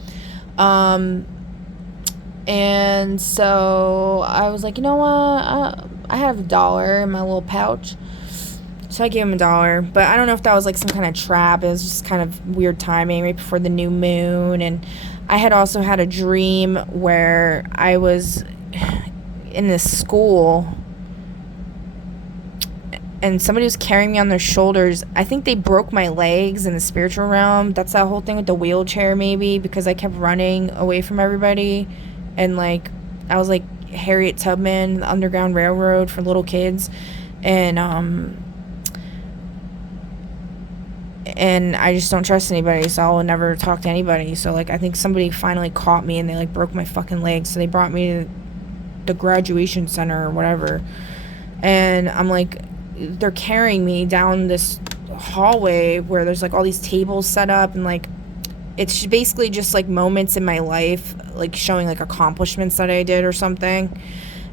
And so I was like, you know what, I have $1 in my little pouch. So I gave him $1, but I don't know if that was like some kind of trap. It was just kind of weird timing right before the new moon. And I had also had a dream where I was in this school and somebody was carrying me on their shoulders. I think they broke my legs in the spiritual realm. That's that whole thing with the wheelchair, maybe, because I kept running away from everybody. And like, I was like Harriet Tubman, the Underground Railroad for little kids. And I just don't trust anybody, so I'll never talk to anybody. So like, I think somebody finally caught me and they like broke my fucking legs, so they brought me to the graduation center or whatever. And I'm like, they're carrying me down this hallway where there's like all these tables set up, and like, it's basically just like moments in my life, like showing like accomplishments that I did or something.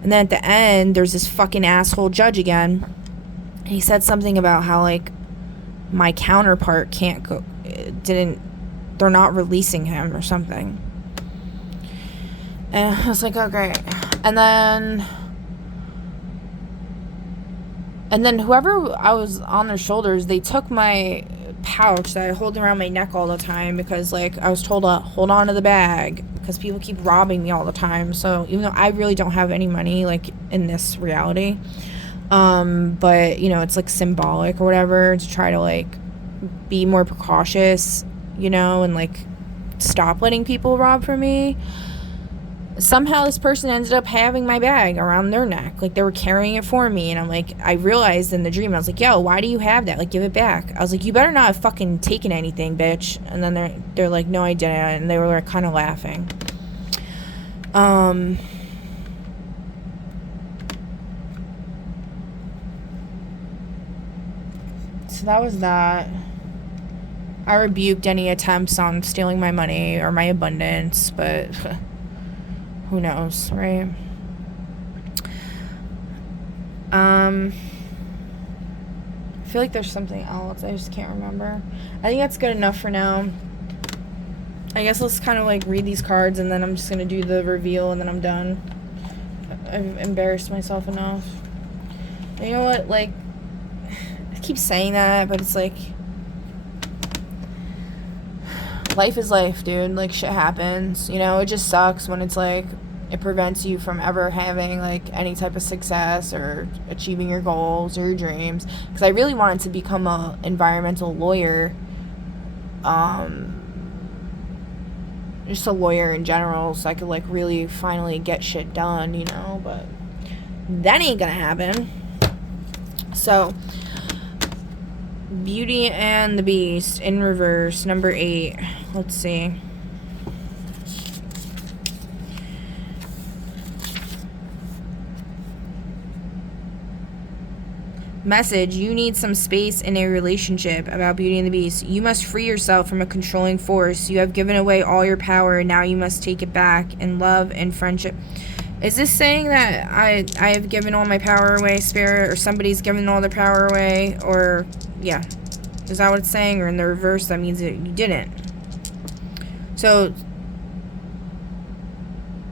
And then at the end, there's this fucking asshole judge again. He said something about how like my counterpart can't go, they're not releasing him or something. And I was like, oh great. And then whoever I was on their shoulders, they took my pouch that I hold around my neck all the time, because like I was told to hold on to the bag because people keep robbing me all the time. So even though I really don't have any money like in this reality, but you know, it's like symbolic or whatever to try to like be more precautious, you know, and like stop letting people rob from me. Somehow this person ended up having my bag around their neck, like they were carrying it for me. And I'm like, I realized in the dream, I was like, yo, why do you have that? Like, give it back. I was like, you better not have fucking taken anything, bitch. And then they're like, no, I didn't. And they were like kind of laughing. So that was that. I rebuked any attempts on stealing my money or my abundance, but who knows, right? I feel like there's something else. I just can't remember. I think that's good enough for now. I guess let's kind of like read these cards, and then I'm just going to do the reveal, and then I'm done. I've embarrassed myself enough. And you know what? Like, I keep saying that, but it's like, life is life, dude. Like, shit happens, you know. It just sucks when it's like it prevents you from ever having like any type of success or achieving your goals or your dreams. Because I really wanted to become a environmental lawyer, just a lawyer in general, so I could like really finally get shit done, you know. But that ain't gonna happen. So, Beauty and the Beast in reverse, number 8. Let's see. Message: you need some space in a relationship. About Beauty and the Beast. You must free yourself from a controlling force. You have given away all your power, and now you must take it back in love and friendship. Is this saying that I have given all my power away, Spirit, or somebody's given all their power away? Or, yeah. Is that what it's saying? Or in the reverse, that means that you didn't. So,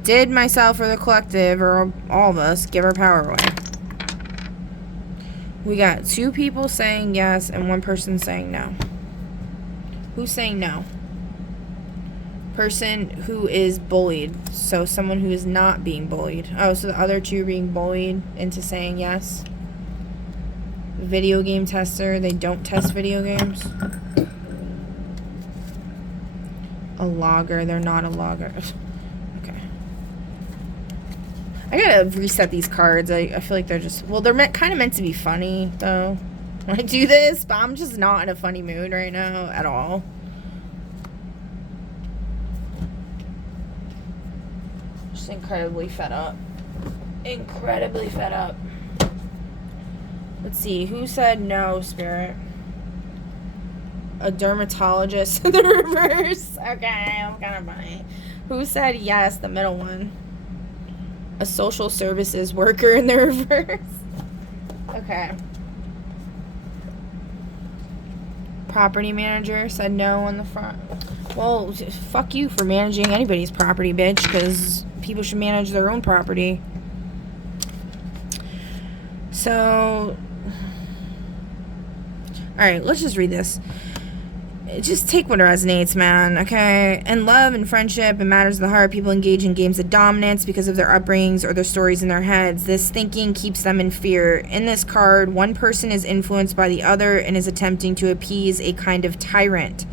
did myself or the collective, or all of us, give our power away? We got 2 people saying yes and 1 person saying no. Who's saying no? Person who is bullied. So someone who is not being bullied. Oh, so the other 2 are being bullied into saying yes. Video game tester. They don't test video games. A logger. They're not a logger. Okay. I gotta reset these cards. I feel like they're just... Well, they're kind of meant to be funny, though, when I do this. But I'm just not in a funny mood right now at all. Just incredibly fed up. Incredibly fed up. Let's see. Who said no, Spirit? A dermatologist in the reverse. Okay, I'm kind of funny. Who said yes, the middle one? A social services worker in the reverse. Okay. Property manager said no on the front. Well, fuck you for managing anybody's property, bitch, because people should manage their own property. So, alright, let's just read this. Just take what resonates, man, okay? In love and friendship and matters of the heart, people engage in games of dominance because of their upbringings or their stories in their heads. This thinking keeps them in fear. In this card, one person is influenced by the other and is attempting to appease a kind of tyrant.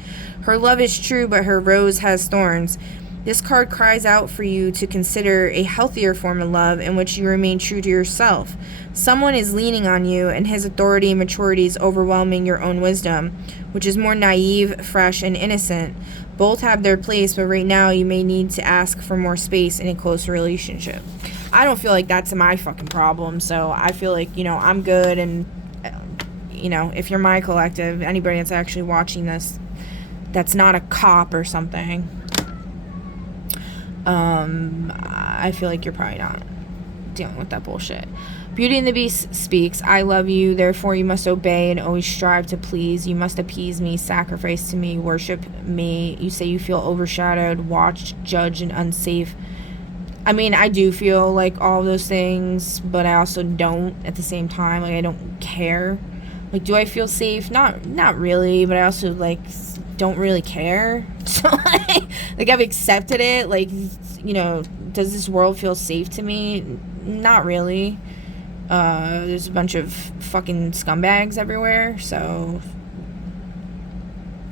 Her love is true, but her rose has thorns. This card cries out for you to consider a healthier form of love in which you remain true to yourself. Someone is leaning on you, and his authority and maturity is overwhelming your own wisdom, which is more naive, fresh, and innocent. Both have their place, but right now you may need to ask for more space in a close relationship. I don't feel like that's my fucking problem, so I feel like, you know, I'm good, and, you know, if you're my collective, anybody that's actually watching this that's not a cop or something, I feel like you're probably not dealing with that bullshit. Beauty and the Beast speaks. I love you, therefore you must obey and always strive to please. You must appease me, sacrifice to me, worship me. You say you feel overshadowed, watched, judged, and unsafe. I mean, I do feel like all those things, but I also don't at the same time. Like, I don't care. Like, do I feel safe? Not really, but I also, like, don't really care. So, like, I've accepted it. Like, you know, does this world feel safe to me? Not really. There's a bunch of fucking scumbags everywhere, so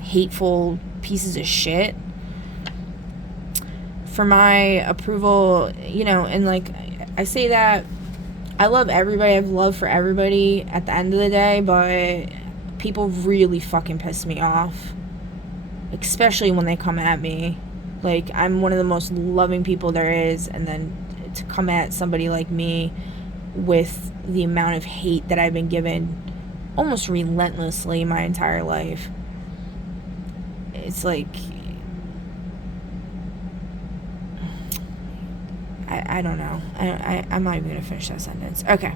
hateful pieces of shit. For my approval, you know, and like, I say that I love everybody, I have love for everybody at the end of the day, but people really fucking piss me off, especially when they come at me. Like, I'm one of the most loving people there is, and then to come at somebody like me with the amount of hate that I've been given almost relentlessly my entire life, it's like, I don't know. I'm not even gonna finish that sentence. Okay.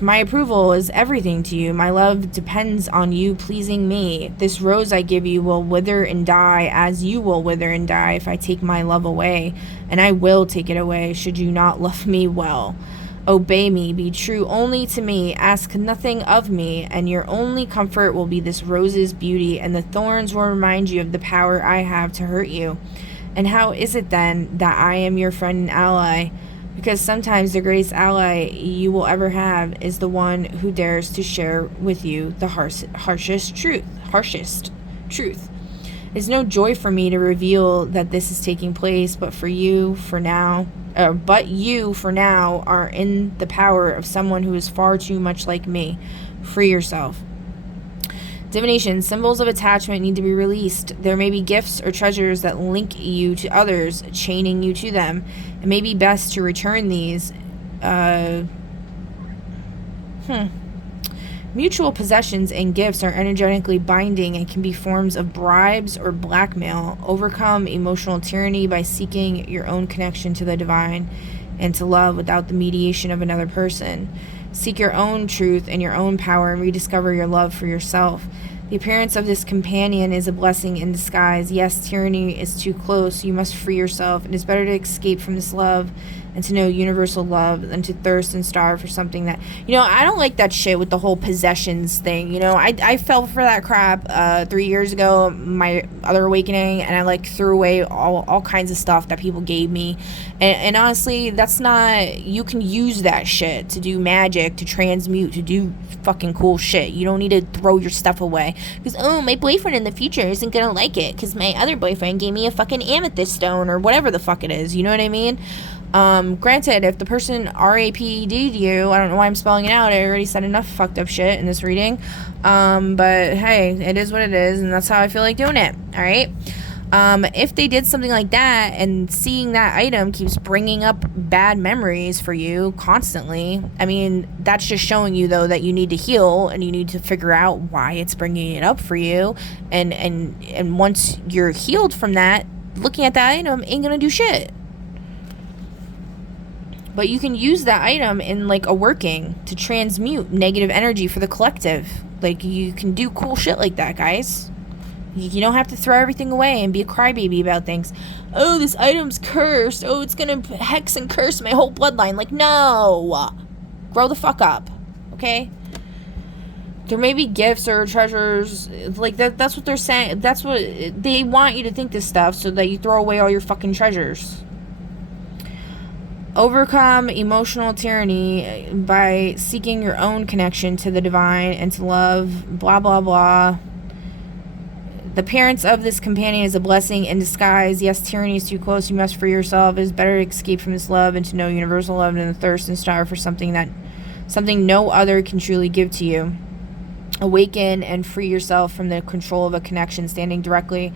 My approval is everything to you. My love depends on you pleasing me. This rose I give you will wither and die as you will wither and die if I take my love away, and I will take it away should you not love me well. Obey me, be true only to me, ask nothing of me, and your only comfort will be this rose's beauty, and the thorns will remind you of the power I have to hurt you. And how is it then that I am your friend and ally? Because sometimes the greatest ally you will ever have is the one who dares to share with you the harshest truth. It's no joy for me to reveal that this is taking place, but you for now are in the power of someone who is far too much like me. Free yourself. Divination. Symbols of attachment need to be released. There may be gifts or treasures that link you to others, chaining you to them. It may be best to return these. Mutual possessions and gifts are energetically binding and can be forms of bribes or blackmail. Overcome emotional tyranny by seeking your own connection to the divine and to love without the mediation of another person. Seek your own truth and your own power and rediscover your love for yourself. The appearance of this companion is a blessing in disguise. Yes, tyranny is too close. You must free yourself. It is better to escape from this love and to know universal love, and to thirst and starve for something that, I don't like that shit with the whole possessions thing. I fell for that crap 3 years ago, my other awakening, and I like threw away all kinds of stuff that people gave me, and honestly, that's not, you can use that shit to do magic, to transmute, to do fucking cool shit. You don't need to throw your stuff away because, oh, my boyfriend in the future isn't gonna like it because my other boyfriend gave me a fucking amethyst stone or whatever the fuck it is. You know what I mean? Granted, if the person RAPD'd you, I don't know why I'm spelling it out, I already said enough fucked up shit in this reading, but hey, it is what it is, and that's how I feel like doing it. Alright? If they did something like that, and seeing that item keeps bringing up bad memories for you constantly, I mean, that's just showing you, though, that you need to heal, and you need to figure out why it's bringing it up for you, and once you're healed from that, looking at that item ain't gonna do shit. But you can use that item in, like, a working to transmute negative energy for the collective. Like, you can do cool shit like that, guys. You don't have to throw everything away and be a crybaby about things. Oh, this item's cursed. Oh, it's gonna hex and curse my whole bloodline. Like, no! Grow the fuck up, okay? There may be gifts or treasures. Like, that's what they're saying. That's what... They want you to think this stuff so that you throw away all your fucking treasures. Overcome emotional tyranny by seeking your own connection to the divine and to love, blah, blah, blah. The appearance of this companion is a blessing in disguise. Yes, tyranny is too close. You must free yourself. It is better to escape from this love and to know universal love and the thirst and starve for something no other can truly give to you. Awaken and free yourself from the control of a connection standing directly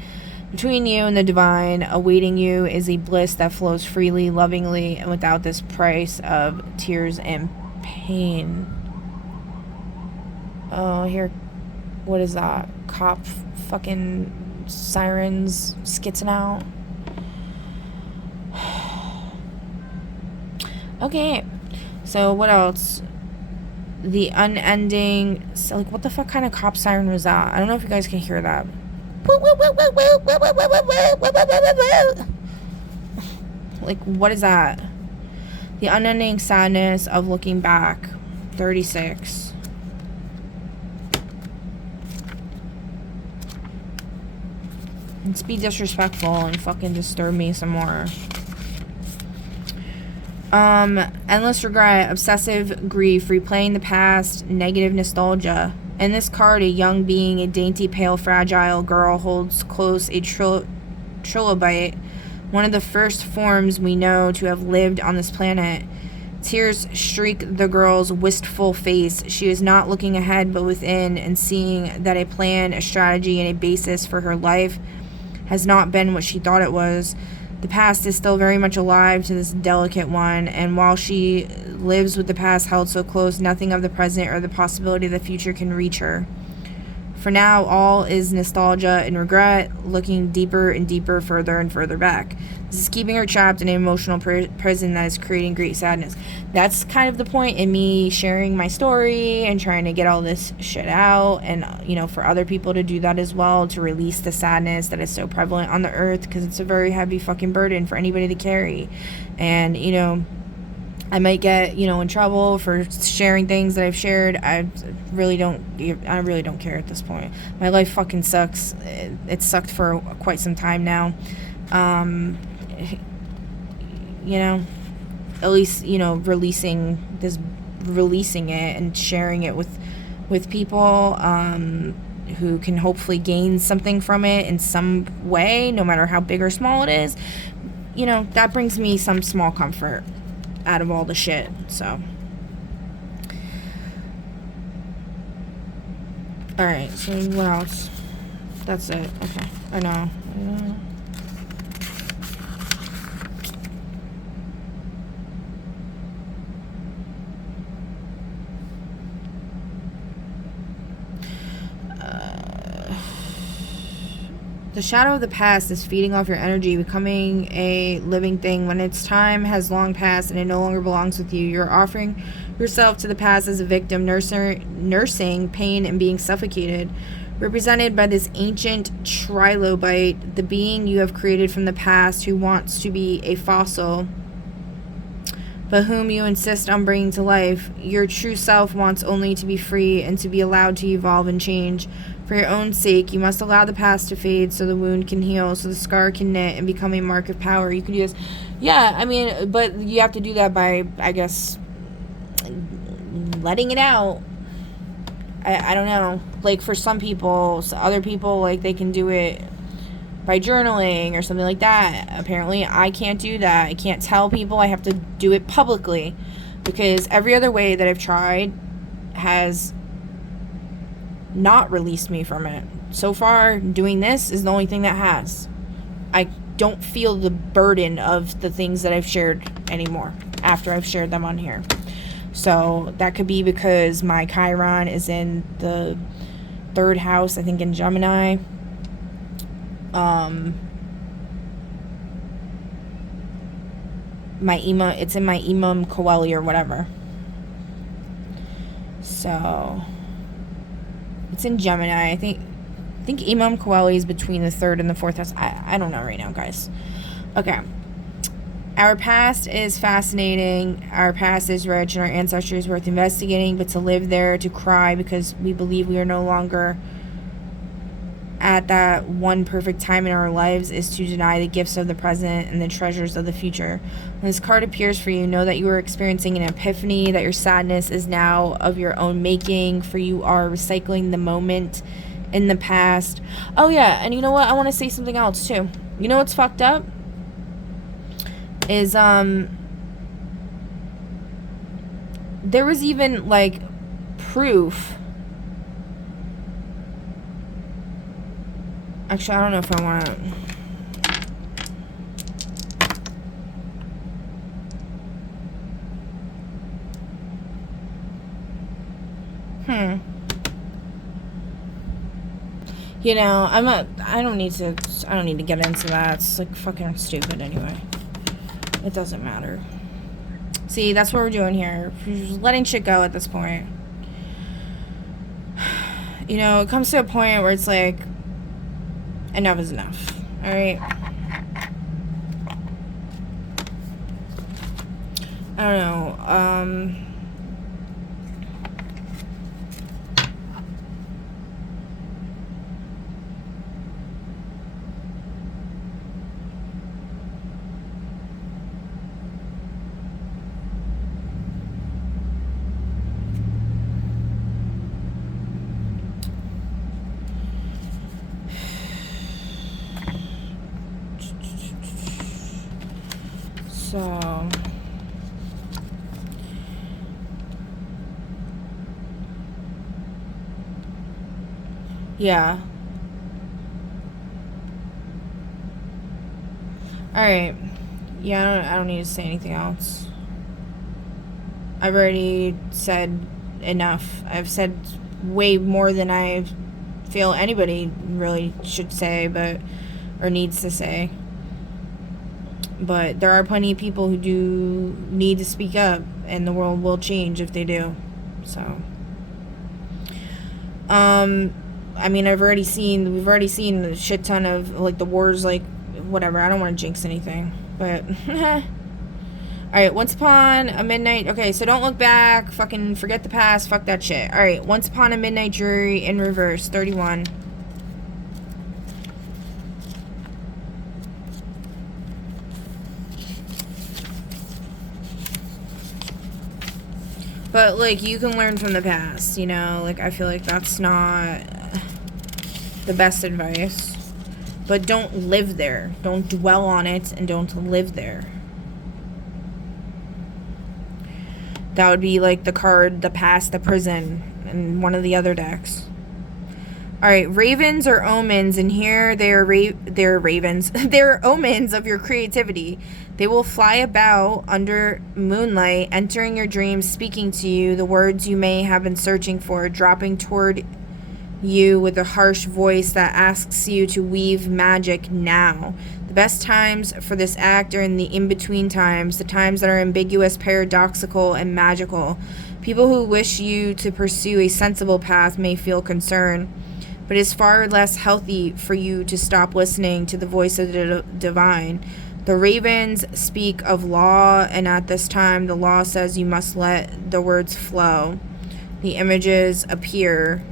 between you and the divine. Awaiting you is a bliss that flows freely, lovingly, and without this price of tears and pain. Oh, here. What is that? Cop fucking sirens skitzing out. Okay. So, what else? The unending... So, like, what the fuck kind of cop siren was that? I don't know if you guys can hear that. Like, what is that? The unending sadness of looking back. 36. Let's be disrespectful and fucking disturb me some more. Endless regret, obsessive grief, replaying the past, negative nostalgia. In this card, a young being, a dainty, pale, fragile girl holds close a trilobite, one of the first forms we know to have lived on this planet. Tears streak the girl's wistful face. She is not looking ahead but within, and seeing that a plan, a strategy, and a basis for her life has not been what she thought it was. The past is still very much alive to this delicate one, and while she lives with the past held so close, nothing of the present or the possibility of the future can reach her. For now, all is nostalgia and regret, looking deeper and deeper, further and further back. This is keeping her trapped in an emotional prison that is creating great sadness. That's kind of the point in me sharing my story and trying to get all this shit out, and, for other people to do that as well, to release the sadness that is so prevalent on the earth, because it's a very heavy fucking burden for anybody to carry. And, I might get, in trouble for sharing things that I've shared. I really don't care at this point. My life fucking sucks. It sucked for quite some time now. At least, releasing it and sharing it with people, who can hopefully gain something from it in some way, no matter how big or small it is. That brings me some small comfort out of all the shit. So, alright, so what else? That's it. Okay, I know. The shadow of the past is feeding off your energy, becoming a living thing. When its time has long passed and it no longer belongs with you, you're offering yourself to the past as a victim, nursing pain and being suffocated. Represented by this ancient trilobite, the being you have created from the past who wants to be a fossil. but whom you insist on bringing to life. Your true self wants only to be free and to be allowed to evolve and change. For your own sake, you must allow the past to fade so the wound can heal, so the scar can knit and become a mark of power. You can do this. Yeah, I mean, but you have to do that by, I guess, letting it out. I don't know. Like, for some people, other people, like, they can do it by journaling or something like that. Apparently, I can't do that. I can't tell people. I have to do it publicly, because every other way that I've tried has not released me from it. So far, doing this is the only thing that has. I don't feel the burden of the things that I've shared anymore after I've shared them on here. So that could be because my Chiron is in the 3rd house, I think in Gemini. It's in my Imam Coeli or whatever. So it's in Gemini. I think Imam Coeli is between the 3rd and the 4th house. I don't know right now, guys. Okay. Our past is fascinating. Our past is rich, and our ancestry is worth investigating. But to live there, to cry because we believe we are no longer at that one perfect time in our lives, is to deny the gifts of the present and the treasures of the future. When this card appears for you, know that you are experiencing an epiphany, that your sadness is now of your own making, for you are recycling the moment in the past. Oh yeah, and you know what? I want to say something else too. You know what's fucked up? Is there was even like proof. Actually, I don't know if I want to. You know, I don't need to get into that. It's like fucking stupid anyway. It doesn't matter. See, that's what we're doing here. We're just letting shit go at this point. You know, it comes to a point where it's like, enough is enough. Alright? I don't know. So, yeah. Alright. Yeah, I don't need to say anything else. I've already said enough. I've said way more than I feel anybody really should say, or needs to say. But there are plenty of people who do need to speak up, and the world will change if they do. So, I mean, we've already seen a shit ton of, like, the wars, like, whatever. I don't want to jinx anything, but, alright, Once Upon a Midnight, okay, so don't look back, fucking forget the past, fuck that shit. Alright, Once Upon a Midnight Jury in reverse, 31. But, like, you can learn from the past, you know? Like, I feel like that's not the best advice. But don't live there. Don't dwell on it, and don't live there. That would be, like, the card, the past, the prison, and one of the other decks. Alright, ravens are omens, and here they're ravens. They're omens of your creativity. They will fly about under moonlight, entering your dreams, speaking to you, the words you may have been searching for, dropping toward you with a harsh voice that asks you to weave magic now. The best times for this act are in the in-between times, the times that are ambiguous, paradoxical, and magical. People who wish you to pursue a sensible path may feel concern, but it is far less healthy for you to stop listening to the voice of the divine. The ravens speak of law, and at this time the law says you must let the words flow. The images appear,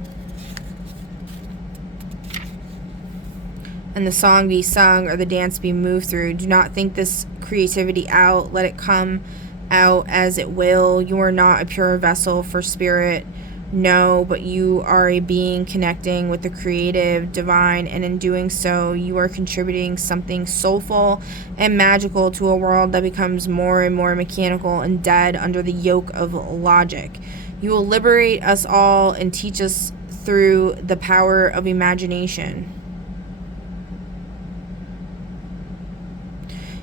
and the song be sung or the dance be moved through. Do not think this creativity out. Let it come out as it will. You are not a pure vessel for spirit. No, but you are a being connecting with the creative divine, and in doing so, you are contributing something soulful and magical to a world that becomes more and more mechanical and dead under the yoke of logic. You will liberate us all and teach us through the power of imagination.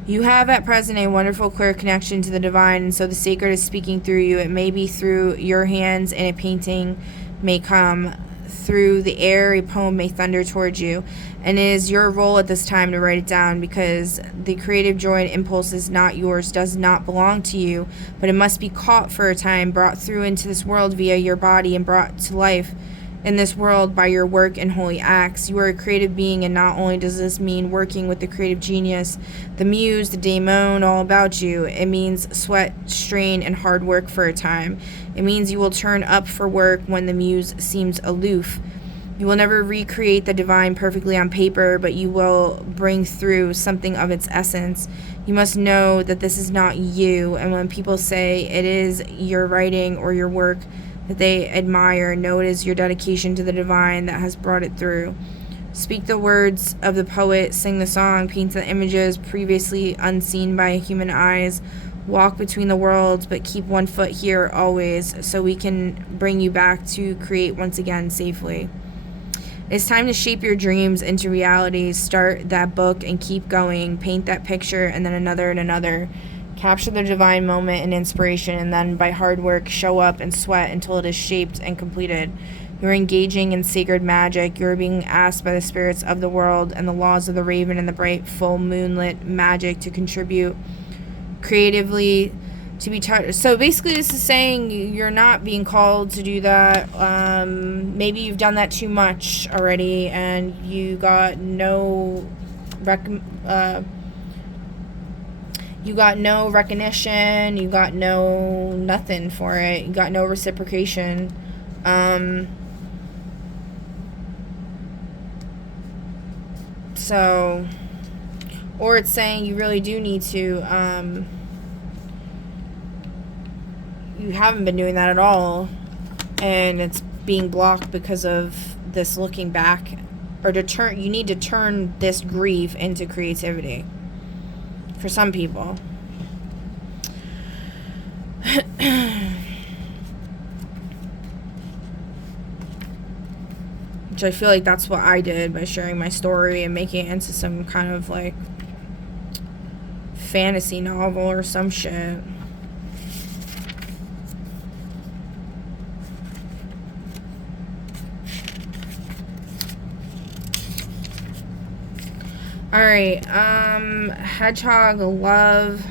You have at present a wonderful, clear connection to the divine, and so the sacred is speaking through you. It may be through your hands, and a painting may come. Through the air, a poem may thunder towards you. And it is your role at this time to write it down, because the creative joy and impulse is not yours, does not belong to you, but it must be caught for a time, brought through into this world via your body, and brought to life in this world by your work and holy acts. You are a creative being, and not only does this mean working with the creative genius, the muse, the daemon, all about you. It means sweat, strain, and hard work for a time. It means you will turn up for work when the muse seems aloof. You will never recreate the divine perfectly on paper, but you will bring through something of its essence. You must know that this is not you, and when people say it is your writing or your work that they admire, know it is your dedication to the divine that has brought it through. Speak the words of the poet, sing the song, paint the images previously unseen by human eyes, walk between the worlds, but keep one foot here always, so we can bring you back to create once again safely. It's time to shape your dreams into reality. Start that book and keep going. Paint that picture, and then another and another. Capture the divine moment and inspiration, and then by hard work show up and sweat until it is shaped and completed. You're engaging in sacred magic. You're being asked by the spirits of the world and the laws of the raven and the bright full moonlit magic to contribute creatively to be touched. So basically this is saying you're not being called to do that. Maybe you've done that too much already and you got no you got no recognition, you got no nothing for it, you got no reciprocation. So, or it's saying you really do need to, you haven't been doing that at all, and it's being blocked because of this looking back, or you need to turn this grief into creativity. For some people. Which I feel like that's what I did by sharing my story and making it into some kind of like fantasy novel or some shit. Alright, Hedgehog Love.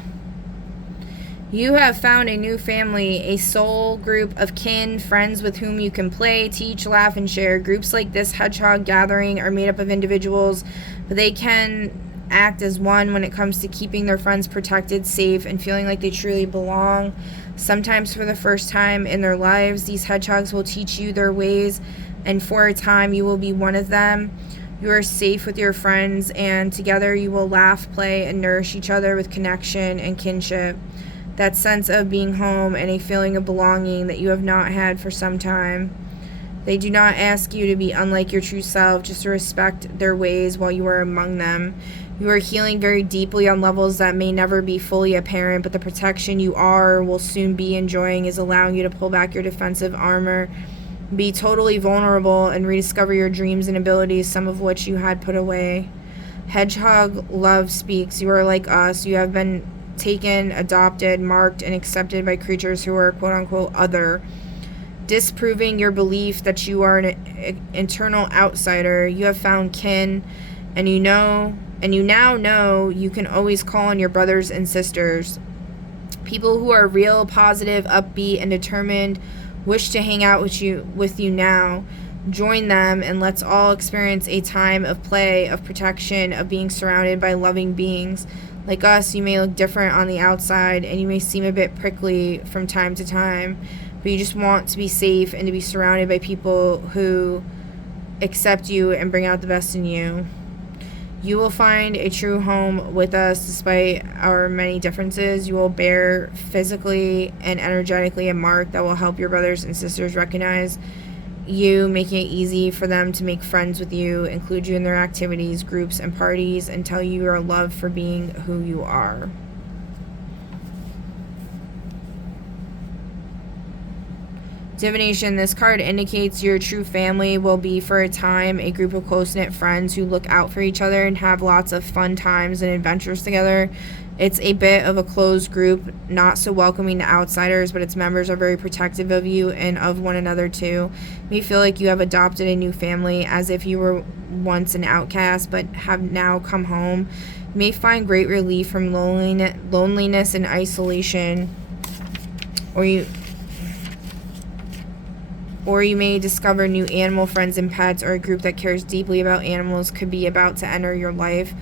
You have found a new family, a soul group of kin, friends with whom you can play, teach, laugh, and share. Groups like this Hedgehog gathering are made up of individuals, but they can act as one when it comes to keeping their friends protected, safe, and feeling like they truly belong. Sometimes for the first time in their lives, these hedgehogs will teach you their ways, and for a time you will be one of them. You are safe with your friends, and together you will laugh, play, and nourish each other with connection and kinship. That sense of being home and a feeling of belonging that you have not had for some time. They do not ask you to be unlike your true self, just to respect their ways while you are among them. You are healing very deeply on levels that may never be fully apparent, but the protection you are or will soon be enjoying is allowing you to pull back your defensive armor, be totally vulnerable, and rediscover your dreams and abilities, some of which you had put away. Hedgehog Love speaks. You are like us. You have been taken, adopted, marked, and accepted by creatures who are quote-unquote other, disproving your belief that you are an internal outsider. You have found kin, and you now know you can always call on your brothers and sisters. People who are real, positive, upbeat, and determined wish to hang out with you now. Join them, and let's all experience a time of play, of protection, of being surrounded by loving beings. Like us, you may look different on the outside and you may seem a bit prickly from time to time, but you just want to be safe and to be surrounded by people who accept you and bring out the best in you. You will find a true home with us despite our many differences. You will bear physically and energetically a mark that will help your brothers and sisters recognize you, making it easy for them to make friends with you, include you in their activities, groups, and parties, and tell you are loved for being who you are. Divination. This card indicates your true family will be, for a time, a group of close-knit friends who look out for each other and have lots of fun times and adventures together. It's a bit of a closed group, not so welcoming to outsiders, but its members are very protective of you and of one another too. You may feel like you have adopted a new family, as if you were once an outcast but have now come home. You may find great relief from loneliness and isolation, or you may discover new animal friends and pets, or a group that cares deeply about animals could be about to enter your life.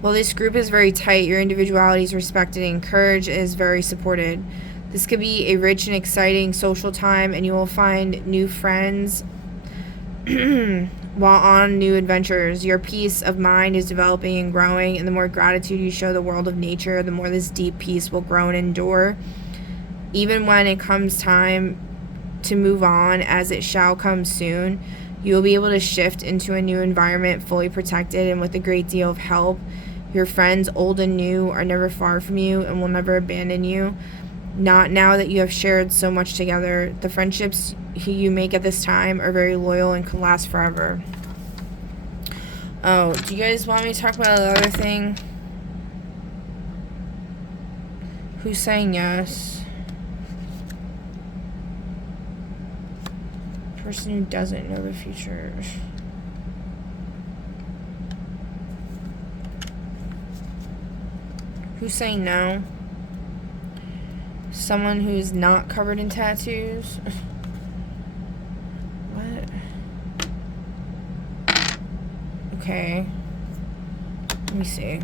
While this group is very tight, your individuality is respected and encouraged and is very supported. This could be a rich and exciting social time, and you will find new friends while on new adventures. Your peace of mind is developing and growing, and the more gratitude you show the world of nature, the more this deep peace will grow and endure. Even when it comes time to move on, as it shall come soon, you will be able to shift into a new environment fully protected and with a great deal of help. Your friends, old and new, are never far from you and will never abandon you. Not now that you have shared so much together. The friendships you make at this time are very loyal and can last forever. Oh, do you guys want me to talk about the other thing? Who's saying yes? Person who doesn't know the future. Who's saying no? Someone who's not covered in tattoos? What? Okay. Let me see.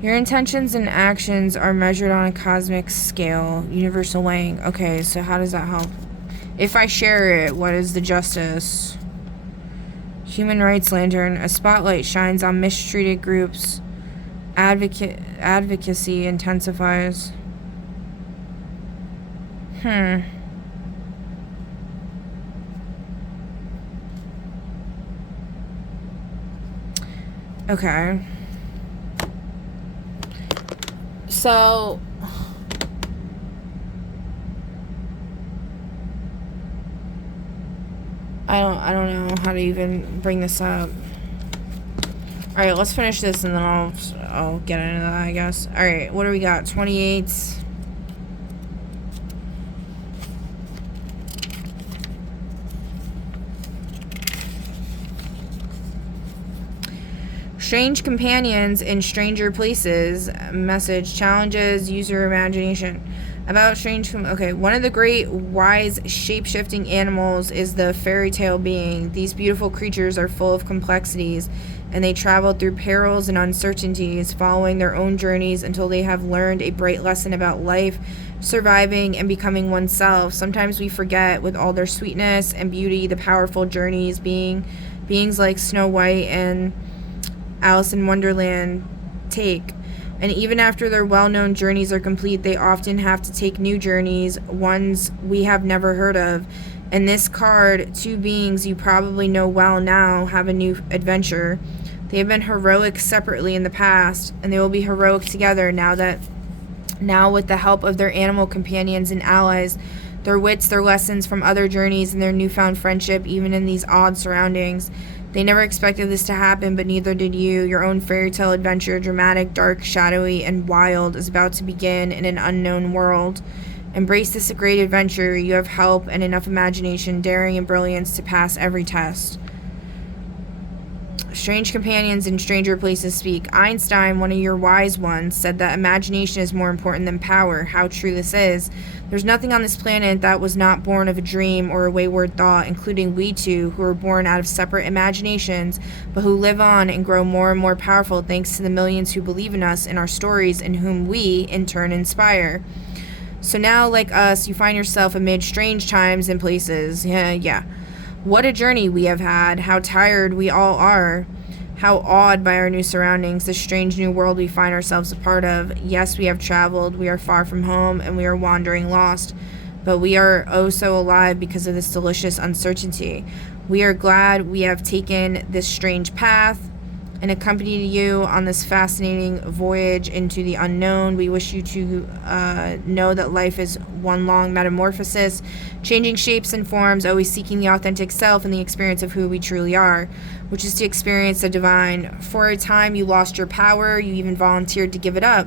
Your intentions and actions are measured on a cosmic scale, universal weighing. Okay, so how does that help? If I share it, what is the justice? Human Rights Lantern. A spotlight shines on mistreated groups. Advocacy intensifies. Okay. So I don't know how to even bring this up. All right, let's finish this and then I'll get into that, I guess. All right, what do we got? 28. Strange companions in stranger places. Message challenges user imagination. About strange. Okay, one of the great wise shape-shifting animals is the fairy tale being. These beautiful creatures are full of complexities, and they travel through perils and uncertainties, following their own journeys until they have learned a bright lesson about life, surviving, and becoming oneself. Sometimes we forget, with all their sweetness and beauty, the powerful journeys beings like Snow White and Alice in Wonderland take. And even after their well-known journeys are complete, they often have to take new journeys, ones we have never heard of. And this card, two beings you probably know well now, have a new adventure. They have been heroic separately in the past, and they will be heroic together now with the help of their animal companions and allies, their wits, their lessons from other journeys, and their newfound friendship, even in these odd surroundings. They never expected this to happen, but neither did you. Your own fairy tale adventure, dramatic, dark, shadowy, and wild, is about to begin in an unknown world. Embrace this great adventure. You have help and enough imagination, daring, and brilliance to pass every test. Strange companions in stranger places speak. Einstein, one of your wise ones, said that imagination is more important than power. How true this is. There's nothing on this planet that was not born of a dream or a wayward thought, including we two, who were born out of separate imaginations, but who live on and grow more and more powerful thanks to the millions who believe in us and our stories, and whom we, in turn, inspire. So now, like us, you find yourself amid strange times and places. Yeah. What a journey we have had, how tired we all are, how awed by our new surroundings, the strange new world we find ourselves a part of. Yes, we have traveled, we are far from home, and we are wandering lost, but we are oh so alive because of this delicious uncertainty. We are glad we have taken this strange path and accompanied you on this fascinating voyage into the unknown. We wish you to know that life is one long metamorphosis, changing shapes and forms, always seeking the authentic self and the experience of who we truly are, which is to experience the divine. For a time, you lost your power. You even volunteered to give it up.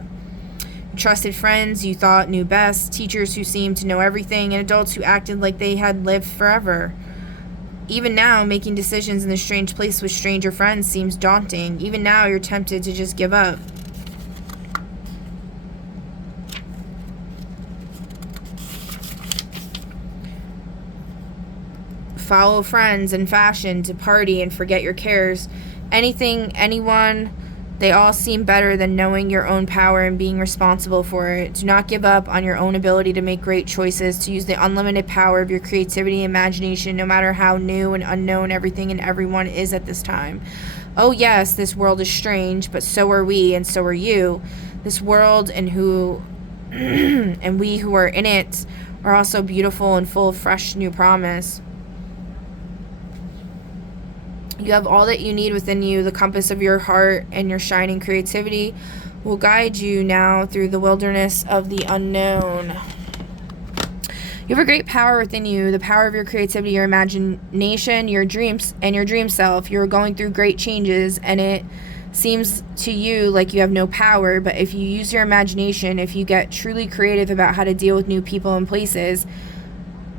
Trusted friends you thought knew best, teachers who seemed to know everything, and adults who acted like they had lived forever. Even now, making decisions in this strange place with stranger friends seems daunting. Even now, you're tempted to just give up. Follow friends and fashion to party and forget your cares. Anything, anyone, they all seem better than knowing your own power and being responsible for it. Do not give up on your own ability to make great choices, to use the unlimited power of your creativity and imagination, no matter how new and unknown everything and everyone is at this time. Oh yes, this world is strange, but so are we, and so are you. This world and who and we who are in it are also beautiful and full of fresh new promise. You have all that you need within you. The compass of your heart and your shining creativity will guide you now through the wilderness of the unknown. You have a great power within you, the power of your creativity, your imagination, your dreams, and your dream self. You're going through great changes, and it seems to you like you have no power, but if you use your imagination, if you get truly creative about how to deal with new people and places,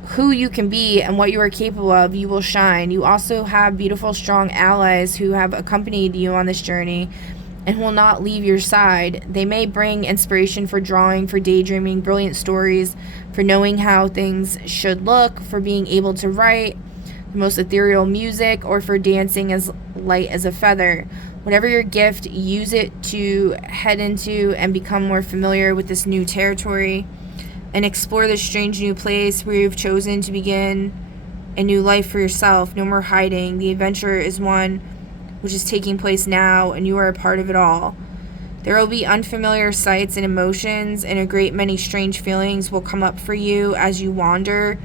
who you can be and what you are capable of, you will shine. You also have beautiful, strong allies who have accompanied you on this journey and will not leave your side. They may bring inspiration for drawing, for daydreaming, brilliant stories, for knowing how things should look, for being able to write the most ethereal music, or for dancing as light as a feather. Whatever your gift, use it to head into and become more familiar with this new territory and explore this strange new place where you've chosen to begin a new life for yourself. No more hiding. The adventure is one which is taking place now, and you are a part of it all. There will be unfamiliar sights and emotions, and a great many strange feelings will come up for you as you wander,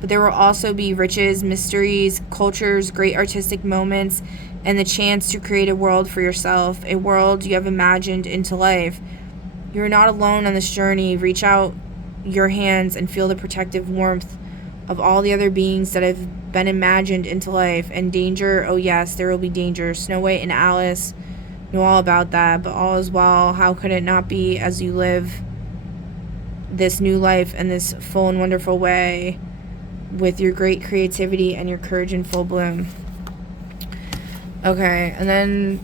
but there will also be riches, mysteries, cultures, great artistic moments, and the chance to create a world for yourself, a world you have imagined into life. You are not alone on this journey. Reach out your hands and feel the protective warmth of all the other beings that have been imagined into life. And danger, oh yes, there will be danger. Snow White and Alice know all about that, but all is well. How could it not be as you live this new life in this full and wonderful way with your great creativity and your courage in full bloom? Okay, and then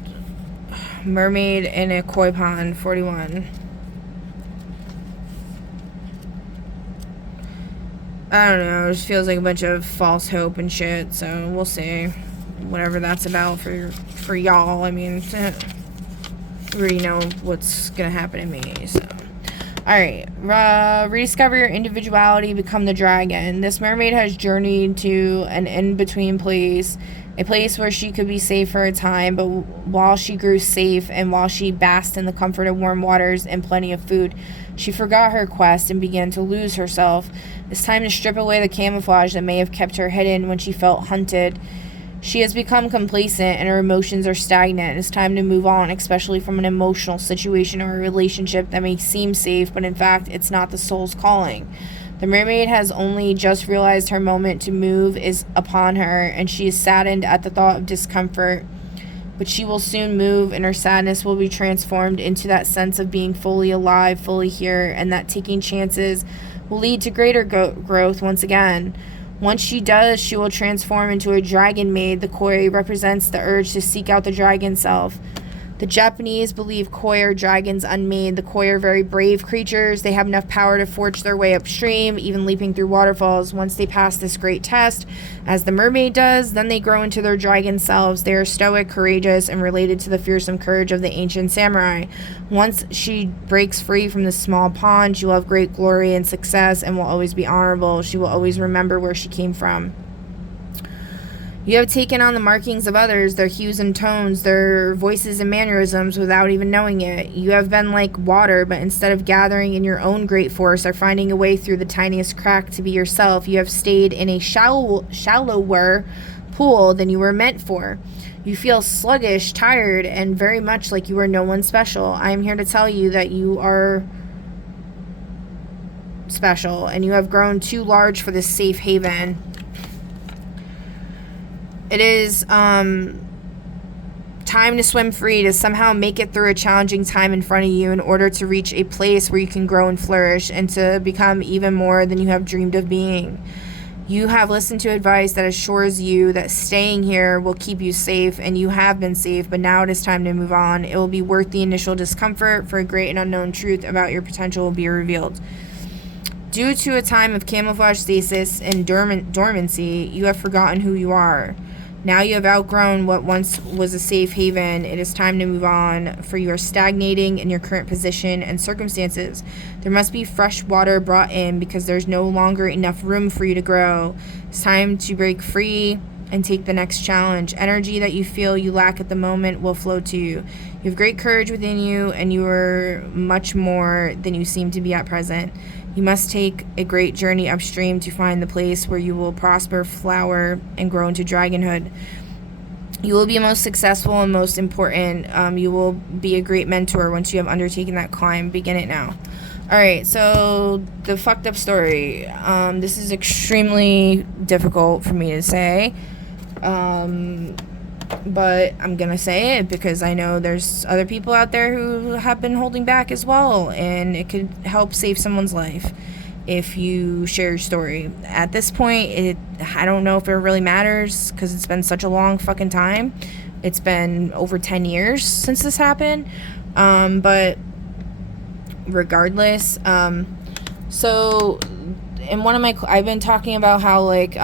Mermaid in a Koi Pond, 41. I don't know, it just feels like a bunch of false hope and shit, so we'll see. Whatever that's about for y'all. I mean, you already know what's gonna happen to me, so. Alright, rediscover your individuality, become the dragon. This mermaid has journeyed to an in-between place, a place where she could be safe for a time, but while she grew safe and while she basked in the comfort of warm waters and plenty of food, she forgot her quest and began to lose herself. It's time to strip away the camouflage that may have kept her hidden when she felt hunted. She has become complacent and her emotions are stagnant. It's time to move on, especially from an emotional situation or a relationship that may seem safe, but in fact, it's not the soul's calling. The mermaid has only just realized her moment to move is upon her, and she is saddened at the thought of discomfort. But she will soon move, and her sadness will be transformed into that sense of being fully alive, fully here, and that taking chances will lead to greater growth once again. Once she does, she will transform into a dragon maid. The koi represents the urge to seek out the dragon self. The Japanese believe koi are dragons unmade. The koi are very brave creatures. They have enough power to forge their way upstream, even leaping through waterfalls. Once they pass this great test, as the mermaid does, then they grow into their dragon selves. They are stoic, courageous, and related to the fearsome courage of the ancient samurai. Once she breaks free from the small pond, she will have great glory and success and will always be honorable. She will always remember where she came from. You have taken on the markings of others, their hues and tones, their voices and mannerisms without even knowing it. You have been like water, but instead of gathering in your own great force or finding a way through the tiniest crack to be yourself, you have stayed in a shallower pool than you were meant for. You feel sluggish, tired, and very much like you are no one special. I am here to tell you that you are special, and you have grown too large for this safe haven. It is time to swim free, to somehow make it through a challenging time in front of you in order to reach a place where you can grow and flourish and to become even more than you have dreamed of being. You have listened to advice that assures you that staying here will keep you safe, and you have been safe, but now it is time to move on. It will be worth the initial discomfort, for a great and unknown truth about your potential will be revealed. Due to a time of camouflage stasis and dormancy, you have forgotten who you are. Now you have outgrown what once was a safe haven. It is time to move on, for you are stagnating in your current position and circumstances. There must be fresh water brought in because there's no longer enough room for you to grow. It's time to break free and take the next challenge. Energy that you feel you lack at the moment will flow to you. You have great courage within you, and you are much more than you seem to be at present. You must take a great journey upstream to find the place where you will prosper, flower, and grow into dragonhood. You will be most successful and most important. You will be a great mentor once you have undertaken that climb. Begin it now. Alright, so the fucked up story. This is extremely difficult for me to say. But I'm gonna say it because I know there's other people out there who have been holding back as well, and it could help save someone's life if you share your story. At this point, I don't know if it really matters because it's been such a long fucking time. It's been over 10 years since this happened, but regardless, so in one of my, I've been talking about how like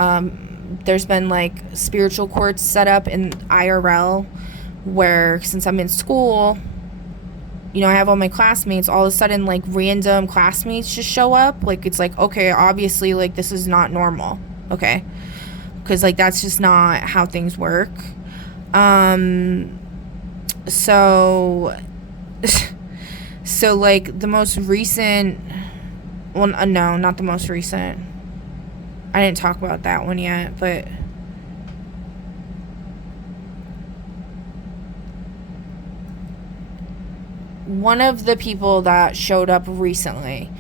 there's been like spiritual courts set up in IRL where, since I'm in school, you know, I have all my classmates, all of a sudden like random classmates just show up. Like, it's like, okay, obviously like this is not normal, okay, because like that's just not how things work. So like the most recent, well, no, not the most recent, I didn't talk about that one yet, but one of the people that showed up recently,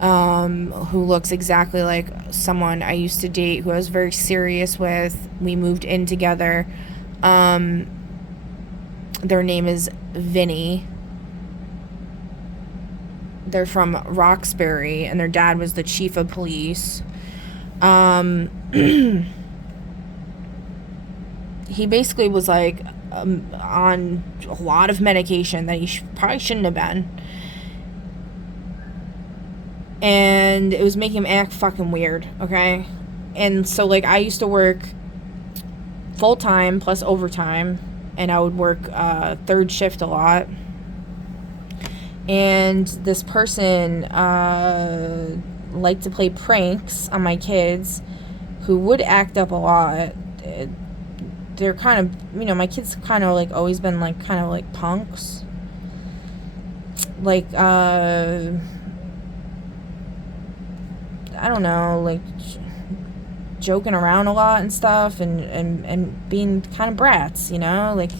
who looks exactly like someone I used to date, who I was very serious with, we moved in together, their name is Vinny. They're from Roxbury, and their dad was the chief of police. He basically was like on a lot of medication that he probably shouldn't have been, and it was making him act fucking weird, okay? And so like I used to work full-time plus overtime, and I would work third shift a lot, and this person liked to play pranks on my kids, who would act up a lot. They're kind of, you know, my kids kind of like always been like kind of like punks, like I don't know, like joking around a lot and stuff, and being kind of brats, you know, like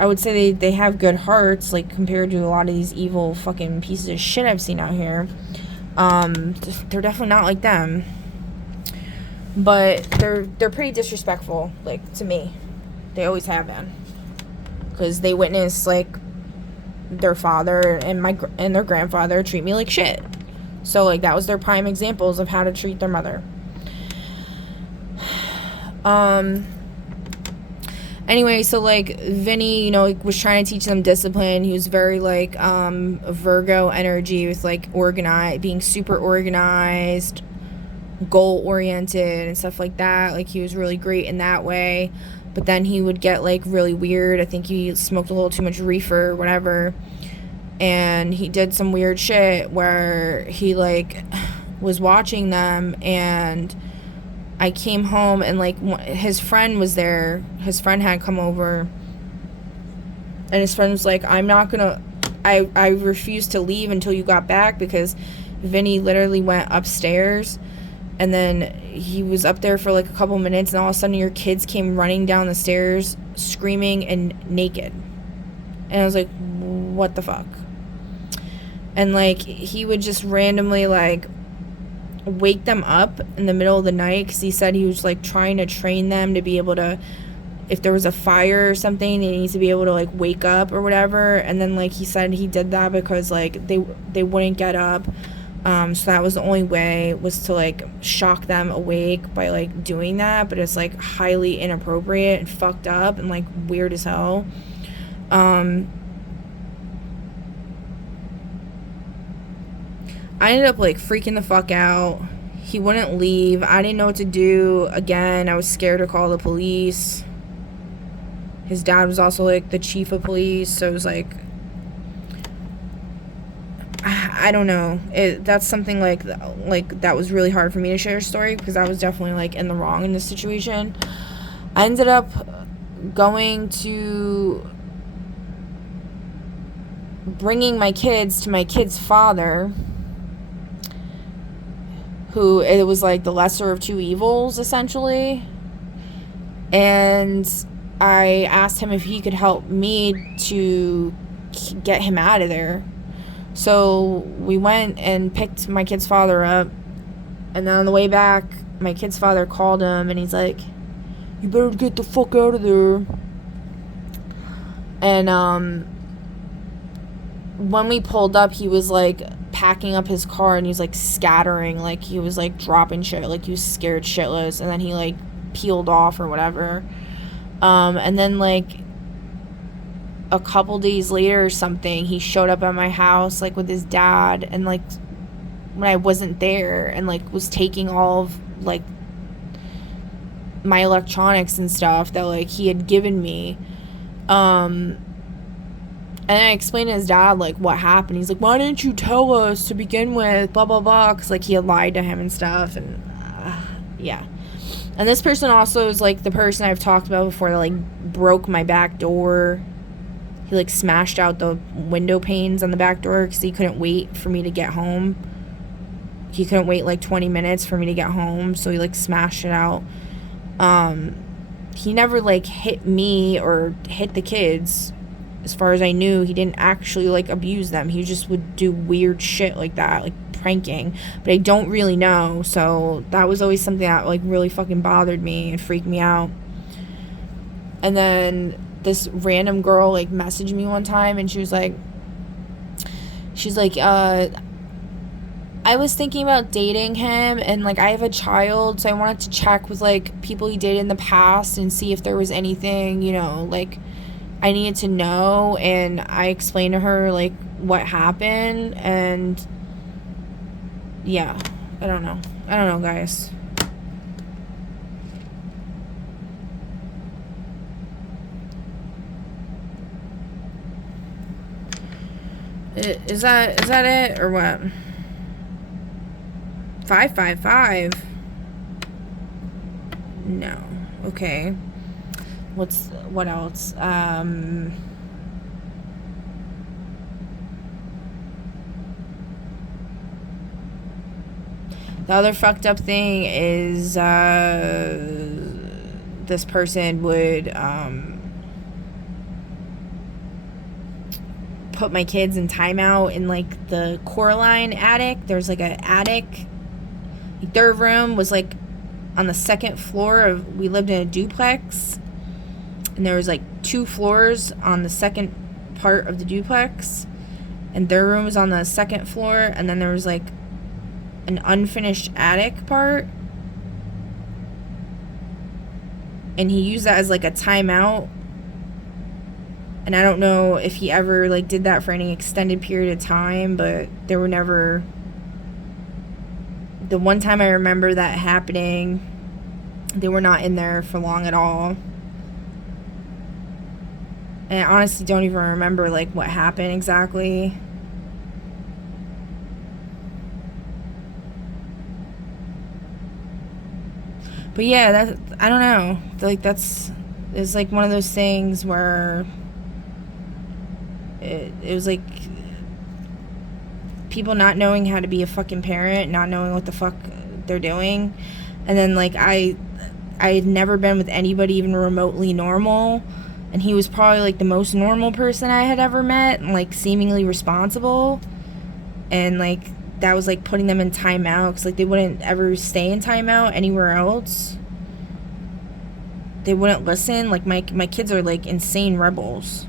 I would say they have good hearts, like, compared to a lot of these evil fucking pieces of shit I've seen out here. They're definitely not like them. But they're pretty disrespectful, like, to me. They always have been. Because they witness, like, their father and their grandfather treat me like shit. So, like, that was their prime examples of how to treat their mother. Anyway, so, like, Vinny, you know, like, was trying to teach them discipline. He was very, like, Virgo energy with, like, being super organized, goal-oriented, and stuff like that. Like, he was really great in that way. But then he would get, like, really weird. I think he smoked a little too much reefer or whatever. And he did some weird shit where he, like, was watching them, and I came home, and, like, his friend was there. His friend had come over, and his friend was like, I'm not gonna, I refused to leave until you got back, because Vinny literally went upstairs, and then he was up there for, like, a couple minutes, and all of a sudden your kids came running down the stairs screaming and naked. And I was like, what the fuck? And, like, he would just randomly, like, wake them up in the middle of the night, because he said he was, like, trying to train them to be able to, if there was a fire or something, they need to be able to, like, wake up or whatever. And then, like, he said he did that because, like, they wouldn't get up, so that was the only way, was to, like, shock them awake by, like, doing that. But it's, like, highly inappropriate and fucked up and, like, weird as hell. I ended up, like, freaking the fuck out. He wouldn't leave. I didn't know what to do. Again, I was scared to call the police. His dad was also, like, the chief of police, so it was, like, I don't know. That's something, like, that was really hard for me to share a story, because I was definitely, like, in the wrong in this situation. I ended up going to bringing my kids to my kid's father, who, it was, like, the lesser of two evils, essentially. And I asked him if he could help me to get him out of there. So we went and picked my kid's father up, and then on the way back, my kid's father called him, and he's like, you better get the fuck out of there. And when we pulled up, he was, like, packing up his car, and he was, like, scattering, like, he was, like, dropping shit, like, he was scared shitless, and then he, like, peeled off or whatever. And then, like, a couple days later or something, he showed up at my house, like, with his dad, and, like, when I wasn't there, and, like, was taking all of, like, my electronics and stuff that, like, he had given me. And I explained to his dad, like, what happened. He's like, why didn't you tell us to begin with, blah, blah, blah, because, like, he had lied to him and stuff, and, yeah. And this person also is, like, the person I've talked about before that, like, broke my back door. He, like, smashed out the window panes on the back door because he couldn't wait for me to get home. He couldn't wait, like, 20 minutes for me to get home, so he, like, smashed it out. He never, like, hit me or hit the kids. As far as I knew, he didn't actually, like, abuse them. He just would do weird shit like that, like pranking. But I don't really know, so that was always something that, like, really fucking bothered me and freaked me out. And then this random girl, like, messaged me one time, and she's like, I was thinking about dating him, and, like, I have a child, so I wanted to check with, like, people he dated in the past and see if there was anything, you know, like, I needed to know. And I explained to her, like, what happened, and yeah, I don't know, guys. Is that it, or what? 555? No. Okay. What else? The other fucked up thing is, this person would, put my kids in timeout in, like, the Coraline attic. There's, like, an attic. Their room was, like, on the second floor we lived in a duplex, and there was, like, 2 floors on the second part of the duplex, and their room was on the second floor, and then there was, like, an unfinished attic part. And he used that as like a timeout. And I don't know if he ever like did that for any extended period of time, but there were never... The one time I remember that happening, they were not in there for long at all. And I honestly don't even remember like what happened exactly. But yeah, that, I don't know. Like it's like one of those things where it was like people not knowing how to be a fucking parent, not knowing what the fuck they're doing. And then like I had never been with anybody even remotely normal, and he was probably like the most normal person I had ever met, and like seemingly responsible. And like that was like putting them in timeout, because like they wouldn't ever stay in timeout anywhere else. They wouldn't listen. Like my kids are like insane rebels.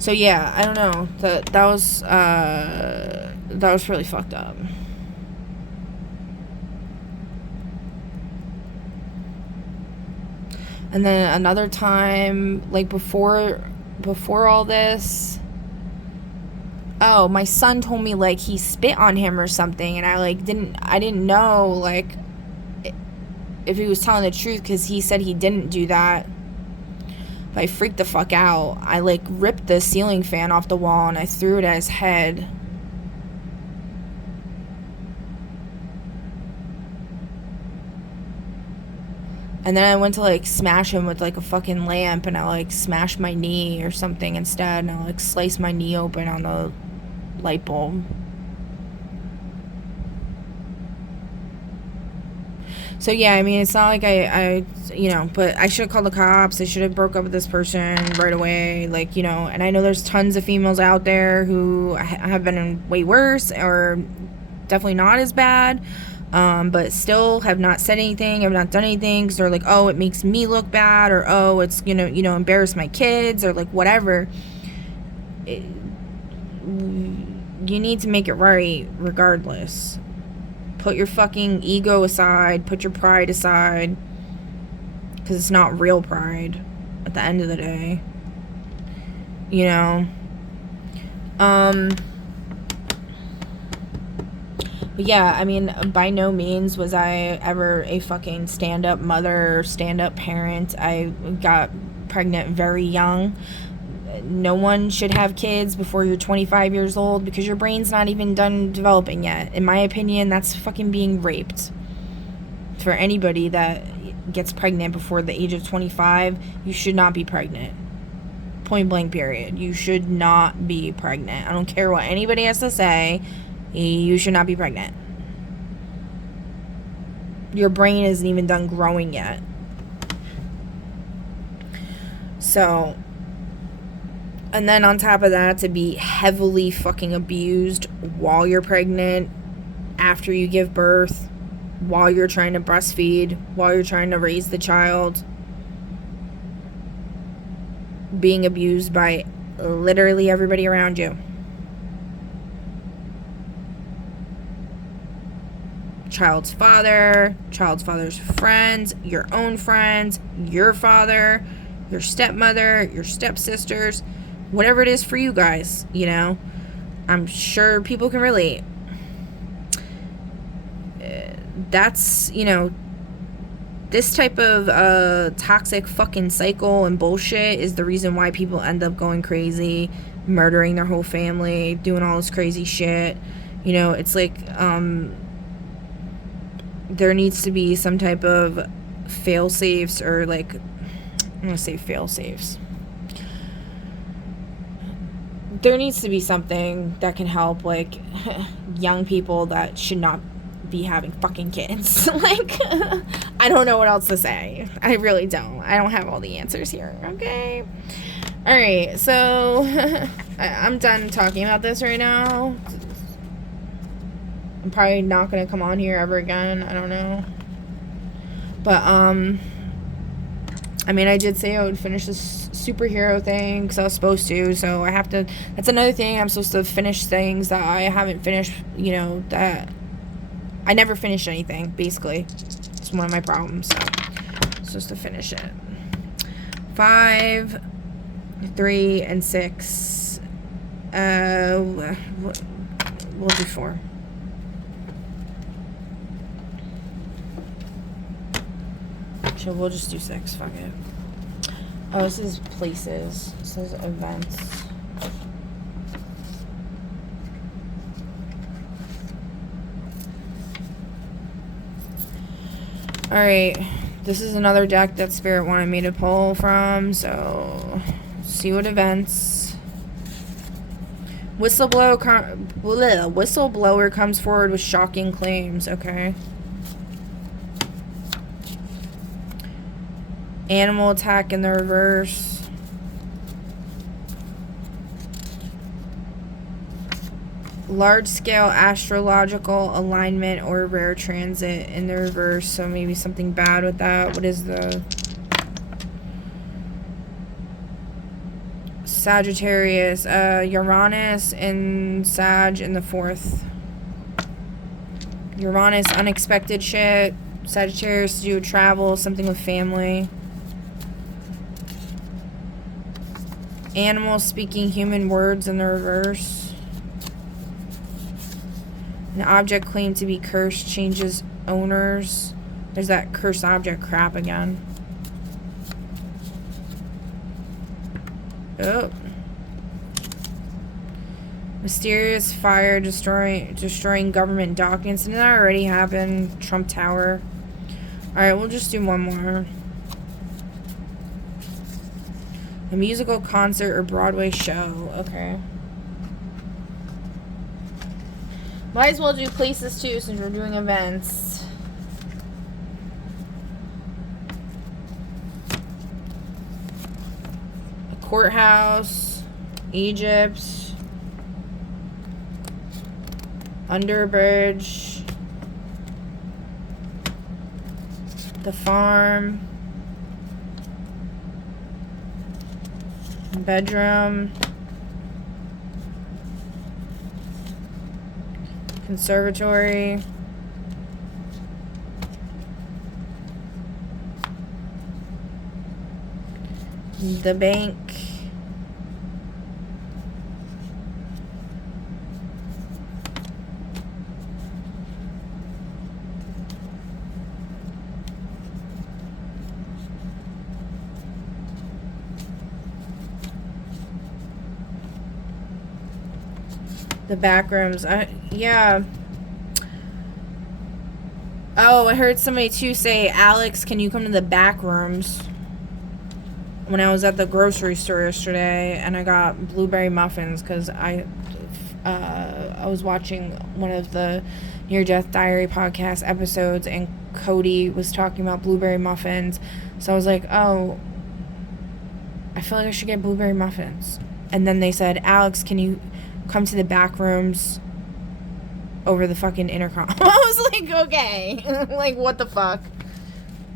So yeah, I don't know. That was really fucked up. And then another time, like before all this, oh, my son told me like he spit on him or something, and I didn't know like if he was telling the truth, because he said he didn't do that. But I freaked the fuck out. I like ripped the ceiling fan off the wall and I threw it at his head. And then I went to like smash him with like a fucking lamp, and I like smashed my knee or something instead, and I like sliced my knee open on the light bulb. So yeah, I mean, it's not like I you know, but I should have called the cops. I should have broke up with this person right away, like, you know. And I know there's tons of females out there who have been way worse, or definitely not as bad, but still have not said anything, have not done anything, because they're like, oh, it makes me look bad, or oh, it's, you know, embarrass my kids, or like whatever. You need to make it right regardless. Put your fucking ego aside, put your pride aside, because it's not real pride at the end of the day, you know. But yeah, I mean, by no means was I ever a fucking stand-up mother or stand-up parent. I got pregnant very young. No one should have kids before you're 25 years old, because your brain's not even done developing yet. In my opinion, that's fucking being raped. For anybody that gets pregnant before the age of 25, you should not be pregnant. Point blank period. You should not be pregnant. I don't care what anybody has to say. You should not be pregnant. Your brain isn't even done growing yet. So, and then on top of that, to be heavily fucking abused while you're pregnant, after you give birth, while you're trying to breastfeed, while you're trying to raise the child, being abused by literally everybody around you. Child's father's friends, your own friends, your father, your stepmother, your stepsisters, whatever it is for you guys, you know. I'm sure people can relate. That's, you know, this type of toxic fucking cycle and bullshit is the reason why people end up going crazy, murdering their whole family, doing all this crazy shit. You know, it's like, there needs to be some type of fail-safes, or like, I'm gonna say fail-safes. There needs to be something that can help, like, young people that should not be having fucking kids. Like, I don't know what else to say. I really don't. I don't have all the answers here, okay? Alright, so I'm done talking about this right now. I'm probably not gonna come on here ever again. I don't know. But, I mean, I did say I would finish this superhero thing because I was supposed to, so I have to. That's another thing. I'm supposed to finish things that I haven't finished, you know, that I never finished anything, basically. It's one of my problems, so I'm supposed to finish it. 5, 3, and 6. We'll do 4. So we'll just do 6. Fuck it. Oh, this is places. This is events. Alright. This is another deck that Spirit wanted me to pull from. So, see what events. Whistleblower comes forward with shocking claims. Okay. Animal attack in the reverse. Large-scale astrological alignment or rare transit in the reverse. So maybe something bad with that. What is the... Sagittarius. Uranus and Sag in the 4th. Uranus, unexpected shit. Sagittarius, do travel, something with family. Animal speaking human words in the reverse. An object claimed to be cursed changes owners. There's that cursed object crap again. Oh. Mysterious fire destroying government documents. Didn't that already happen? Trump Tower. Alright, we'll just do one more. A musical concert or Broadway show. Okay. Might as well do places too since we're doing events. A courthouse. Egypt. Underbridge. The farm. Bedroom. Conservatory. The bank. The back rooms. Yeah. Oh, I heard somebody too say, Alex, can you come to the back rooms? When I was at the grocery store yesterday and I got blueberry muffins because I was watching one of the Near Death Diary podcast episodes and Cody was talking about blueberry muffins. So I was like, oh, I feel like I should get blueberry muffins. And then they said, Alex, can you come to the back rooms over the fucking intercom? I was like, okay. Like, what the fuck?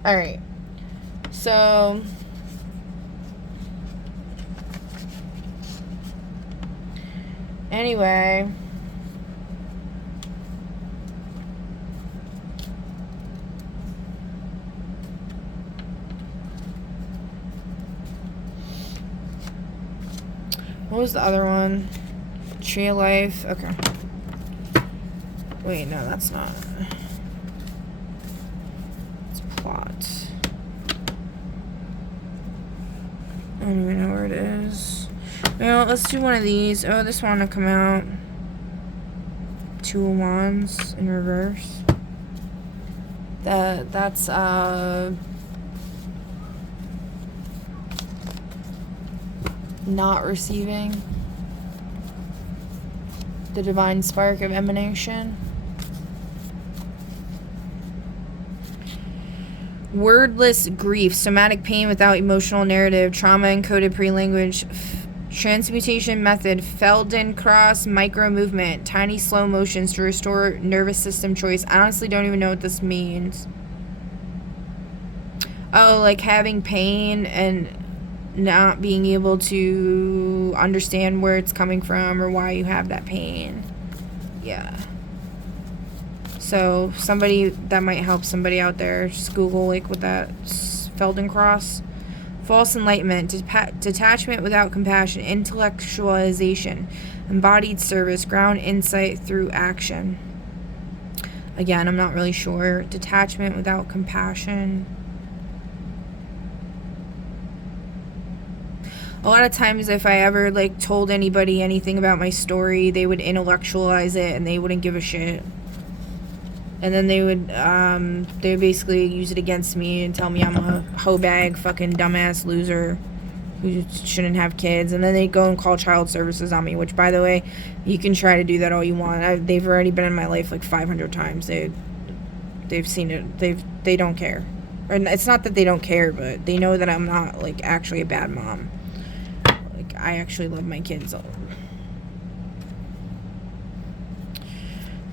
Alright. So... anyway... what was the other one? Tree of Life. Okay. Wait, no, that's not. It's plot. I don't even know where it is. Well, let's do one of these. Oh, this one will come out. 2 of Wands in reverse. That's not receiving. The divine spark of emanation. Wordless grief, somatic pain without emotional narrative, trauma encoded pre-language, transmutation method, Feldenkrais micro movement, tiny slow motions to restore nervous system choice. I honestly don't even know what this means. Oh, like having pain and not being able to understand where it's coming from or why you have that pain. Yeah. So somebody that might help somebody out there, just Google like with that Feldenkrais. False enlightenment, detachment without compassion, intellectualization, embodied service, ground insight through action. Again, I'm not really sure. Detachment without compassion. A lot of times if I ever like told anybody anything about my story, they would intellectualize it and they wouldn't give a shit. And then they would basically use it against me and tell me I'm a hoe bag fucking dumbass loser who shouldn't have kids. And then they go and call child services on me, which, by the way, you can try to do that all you want. They've already been in my life like 500 times. They've seen it. They don't care. Or it's not that they don't care, but they know that I'm not like actually a bad mom. Like I actually love my kids.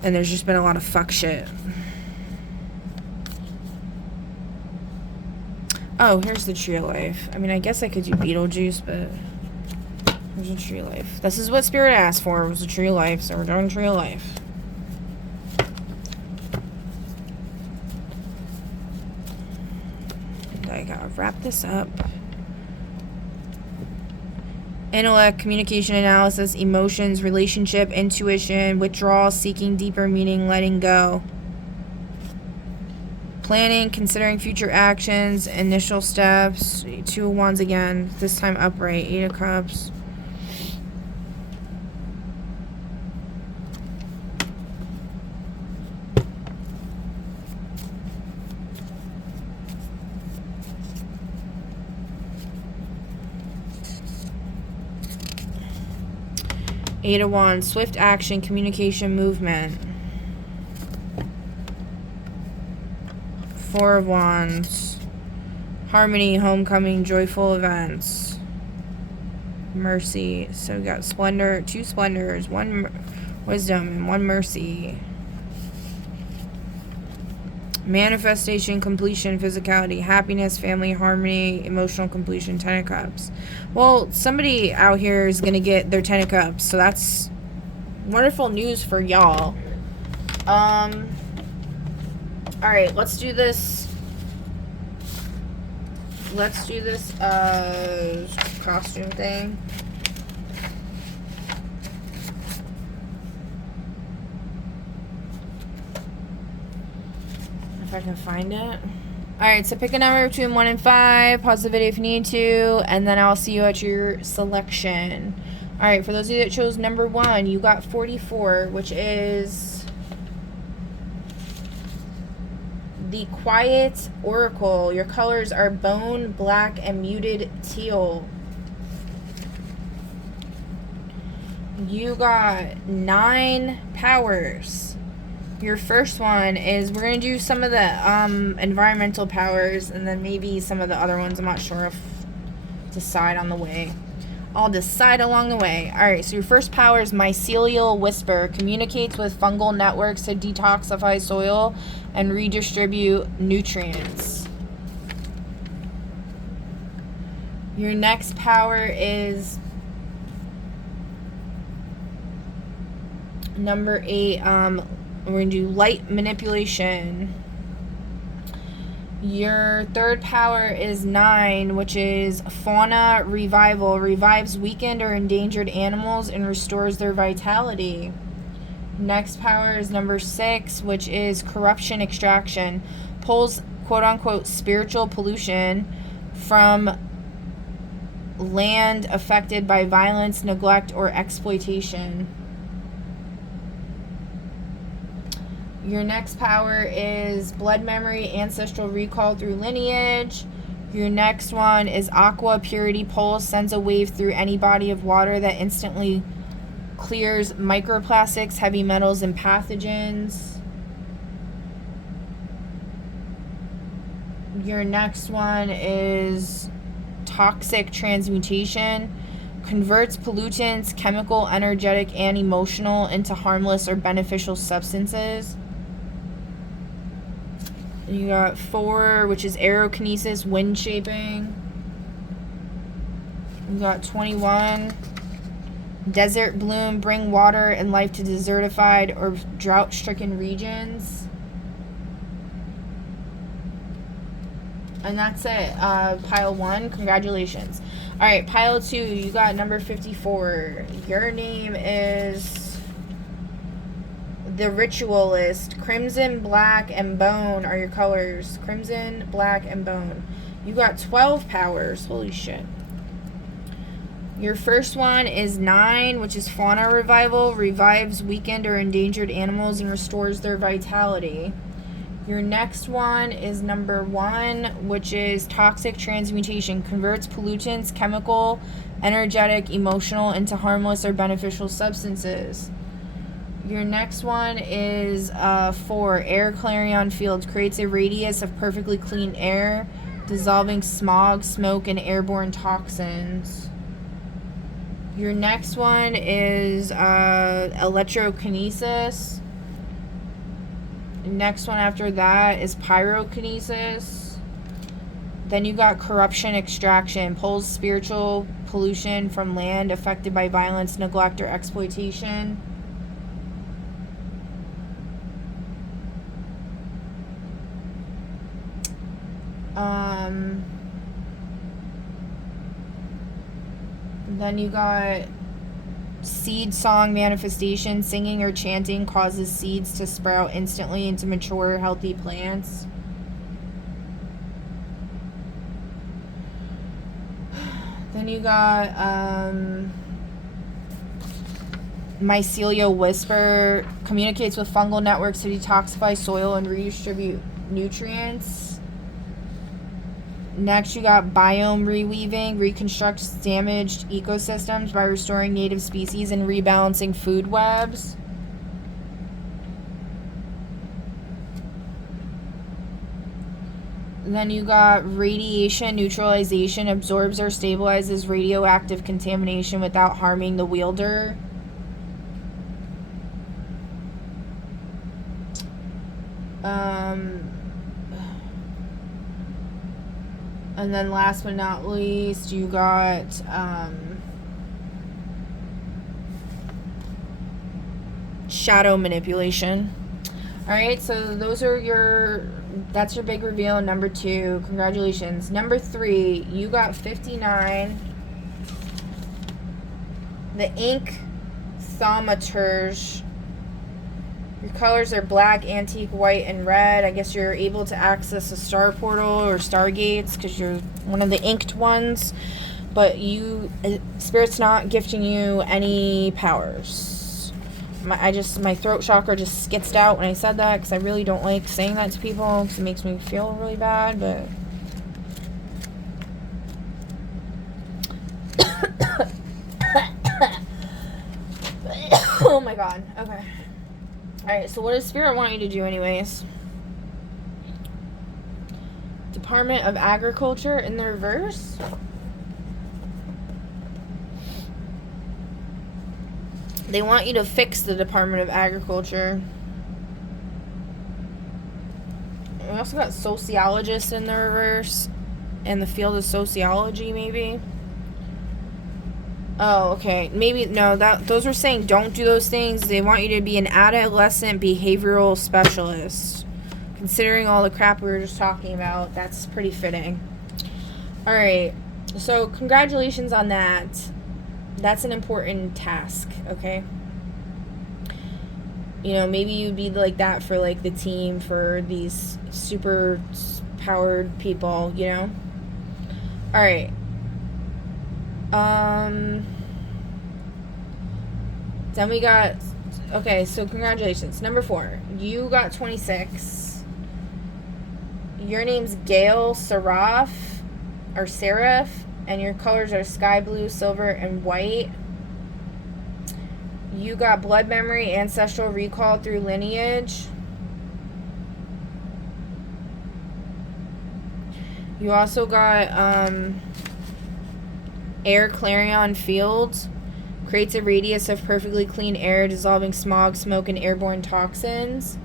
And there's just been a lot of fuck shit. Oh, here's the Tree of Life. I mean, I guess I could do Beetlejuice, but here's a Tree of Life. This is what Spirit asked for, was a Tree of Life, so we're doing Tree of Life. And I gotta wrap this up. Intellect, communication, analysis, emotions, relationship, intuition, withdrawal, seeking deeper meaning, letting go. Planning, considering future actions, initial steps. Two of Wands again, this time upright. Eight of Cups. Eight of Wands, swift action, communication, movement. Four of Wands, harmony, homecoming, joyful events. Mercy. So we got splendor, two splendors, one wisdom, and one mercy. Manifestation, completion, physicality, happiness, family, harmony, emotional completion, 10 of Cups. Well, somebody out here is going to get their 10 of Cups, so that's wonderful news for y'all. Alright, let's do this. Let's do this, costume thing. If I can find it. Alright, so pick a number between 1 and 5. Pause the video if you need to. And then I'll see you at your selection. Alright, for those of you that chose number 1, you got 44, which is the Quiet Oracle. Your colors are bone, black, and muted teal. You got 9 powers. Your first one is, we're going to do some of the environmental powers and then maybe some of the other ones. I'm not sure if decide on the way. I'll decide along the way. Alright, so your first power is Mycelial Whisper. Communicates with fungal networks to detoxify soil and redistribute nutrients. Your next power is number 8. We're going to do light manipulation. Your third power is 9, which is fauna revival. Revives weakened or endangered animals and restores their vitality. Next power is number 6, which is corruption extraction. Pulls quote-unquote spiritual pollution from land affected by violence, neglect, or exploitation. Your next power is blood memory, ancestral recall through lineage. Your next one is aqua purity pulse. Sends a wave through any body of water that instantly clears microplastics, heavy metals, and pathogens. Your next one is toxic transmutation. Converts pollutants, chemical, energetic, and emotional into harmless or beneficial substances. You got 4, which is aerokinesis, wind shaping. You got 21. Desert bloom, bring water and life to desertified or drought-stricken regions. And that's it. Pile 1, congratulations. Alright, pile 2, you got number 54. Your name is the Ritualist. Crimson, black, and bone are your colors. Crimson, black, and bone. You got 12 powers. Holy shit. Your first one is 9, which is fauna revival. Revives weakened or endangered animals and restores their vitality. Your next one is number 1, which is toxic transmutation. Converts pollutants, chemical, energetic, emotional, into harmless or beneficial substances. Your next one is 4, air clarion fields. Creates a radius of perfectly clean air, dissolving smog, smoke, and airborne toxins. Your next one is electrokinesis. Next one after that is pyrokinesis. Then you got corruption extraction. Pulls spiritual pollution from land affected by violence, neglect, or exploitation. Then you got seed song manifestation. Singing or chanting causes seeds to sprout instantly into mature, healthy plants. Then you got mycelial whisper. Communicates with fungal networks to detoxify soil and redistribute nutrients. Next, you got biome reweaving. Reconstructs damaged ecosystems by restoring native species and rebalancing food webs. Then you got radiation neutralization. Absorbs or stabilizes radioactive contamination without harming the wielder. And then last but not least, you got shadow manipulation. Alright, so that's your big reveal, number 2. Congratulations. Number 3, you got 59. The ink thaumaturge. Your colors are black, antique, white, and red. I guess you're able to access a star portal or stargates because you're one of the inked ones. But Spirit's not gifting you any powers. My throat chakra just skitzed out when I said that because I really don't like saying that to people because it makes me feel really bad, but... Oh my god. Okay. Alright, so what does Spirit want you to do anyways? Department of Agriculture in the reverse? They want you to fix the Department of Agriculture. We also got sociologist in the reverse. In the field of sociology, maybe. Oh, okay. Maybe, no, those were saying don't do those things. They want you to be an adolescent behavioral specialist. Considering all the crap we were just talking about, that's pretty fitting. Alright, so congratulations on that. That's an important task, okay? You know, maybe you'd be like that for, like, the team, for these super powered people, you know? Alright. Then we got... Okay, so congratulations. Number 4. You got 26. Your name's Gail Seraph, or Seraph, and your colors are sky blue, silver, and white. You got blood memory, ancestral recall through lineage. You also got air clarion fields. Creates a radius of perfectly clean air, dissolving smog, smoke, and airborne toxins.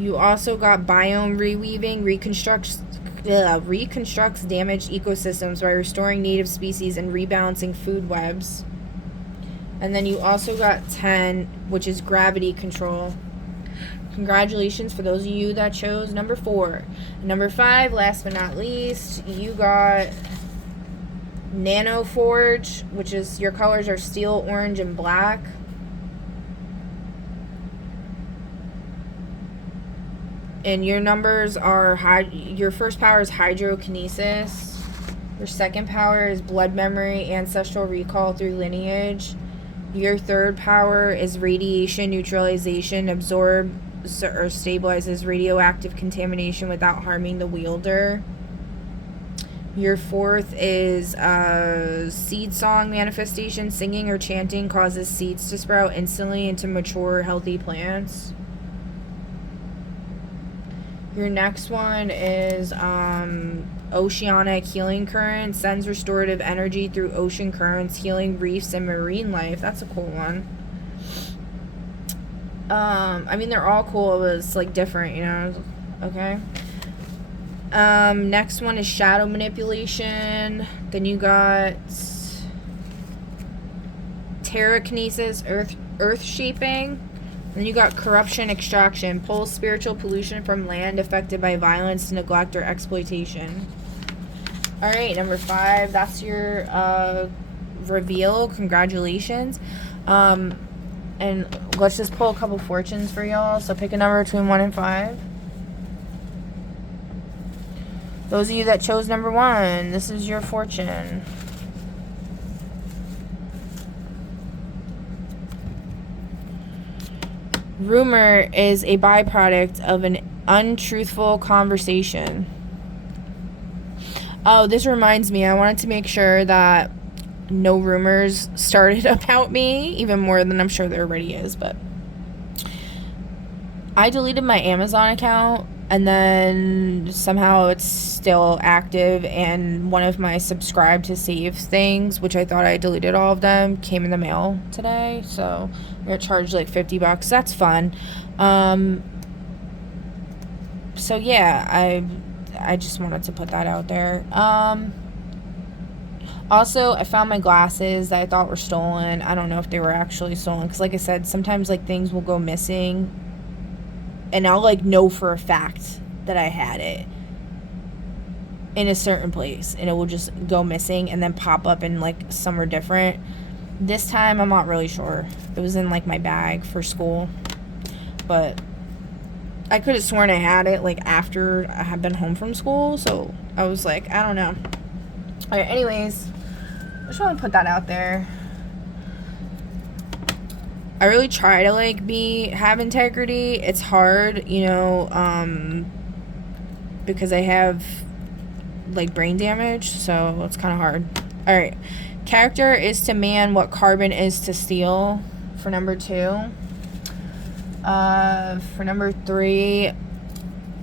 You also got biome reweaving, reconstructs damaged ecosystems by restoring native species and rebalancing food webs. And then you also got 10, which is gravity control. Congratulations for those of you that chose number 4. Number 5, last but not least, you got Nano Forge, which is your colors are steel, orange, and black. And your numbers are your first power is hydrokinesis. Your second power is blood memory, ancestral recall through lineage. Your third power is radiation neutralization, absorbs or stabilizes radioactive contamination without harming the wielder. Your fourth is seed song manifestation. Singing or chanting causes seeds to sprout instantly into mature, healthy plants. Your next one is oceanic healing current. Sends restorative energy through ocean currents, healing reefs and marine life. That's a cool one. I mean, they're all cool, but it's like different, you know? Okay. Next one is shadow manipulation. Then you got terrakinesis, earth shaping. Then you got corruption extraction, pulls spiritual pollution from land affected by violence, neglect, or exploitation. All right, number 5. That's your reveal. Congratulations. And let's just pull a couple fortunes for y'all. So pick a number between 1 and 5. Those of you that chose number 1, this is your fortune. Rumor is a byproduct of an untruthful conversation. Oh, this reminds me, I wanted to make sure that no rumors started about me, even more than I'm sure there already is, but I deleted my Amazon account, and then somehow it's still active, and one of my subscribe to save things, which I thought I deleted all of them, came in the mail today, so I got charged like $50. That's fun. So yeah, I just wanted to put that out there. Also, I found my glasses that I thought were stolen. I don't know if they were actually stolen, because like I said, sometimes like things will go missing and I'll like know for a fact that I had it in a certain place, and it will just go missing and then pop up in like somewhere different. This time I'm not really sure. It was in like my bag for school, but I could have sworn I had it like after I had been home from school, so I was like, I don't know. Alright, anyways, I just want to put that out there. I really try to like have integrity. It's hard, you know, because I have like brain damage, so it's kind of hard. Alright, character is to man what carbon is to steel for number 2. For number 3,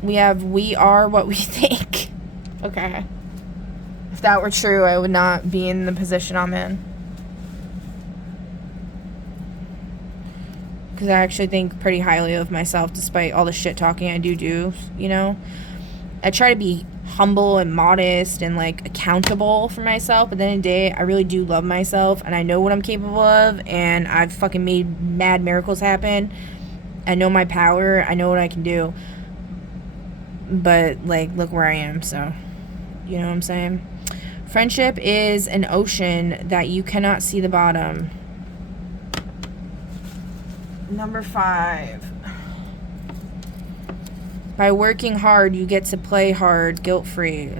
we have we are what we think. Okay. If that were true, I would not be in the position I'm in. Because I actually think pretty highly of myself, despite all the shit talking I do, you know? I try to be humble and modest and, like, accountable for myself, but at the end of the day, I really do love myself, and I know what I'm capable of, and I've fucking made mad miracles happen. I know my power, I know what I can do. But, like, look where I am, so, you know what I'm saying? Friendship is an ocean that you cannot see the bottom. Number 5. By working hard, you get to play hard, guilt-free.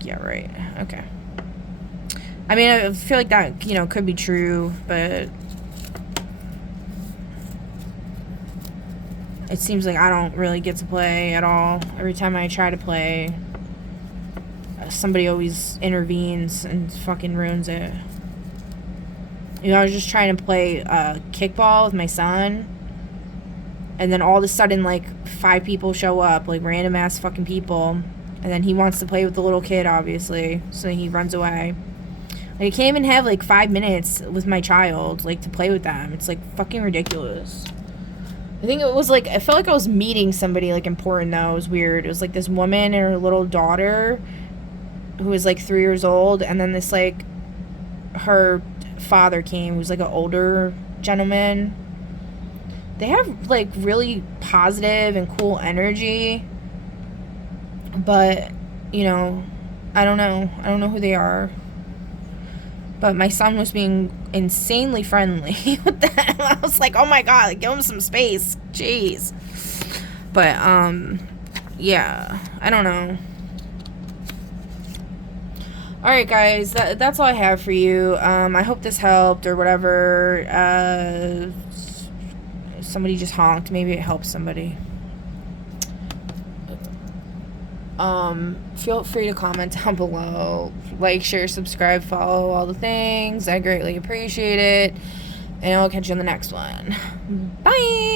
Yeah, right. Okay. I mean, I feel like that, you know, could be true, but it seems like I don't really get to play at all. Every time I try to play, somebody always intervenes and fucking ruins it. You know, I was just trying to play kickball with my son, and then all of a sudden, like, 5 people show up, like, random ass fucking people, and then he wants to play with the little kid, obviously, so he runs away. Like, I can't even have, like, 5 minutes with my child, like, to play with them. It's, like, fucking ridiculous. I think it was like, I felt like I was meeting somebody like important though. It was weird. It was like this woman and her little daughter who was like 3 years old, and then this like her father came, who's like an older gentleman. They have like really positive and cool energy, but you know, I don't know who they are. But my son was being insanely friendly with them. I was like, oh my god, give him some space. Jeez. But yeah, I don't know. Alright guys, that's all I have for you. I hope this helped or whatever. Somebody just honked. Maybe it helps somebody. Feel free to comment down below. Like, share, subscribe, follow, all the things. I greatly appreciate it. And I'll catch you on the next one. Bye!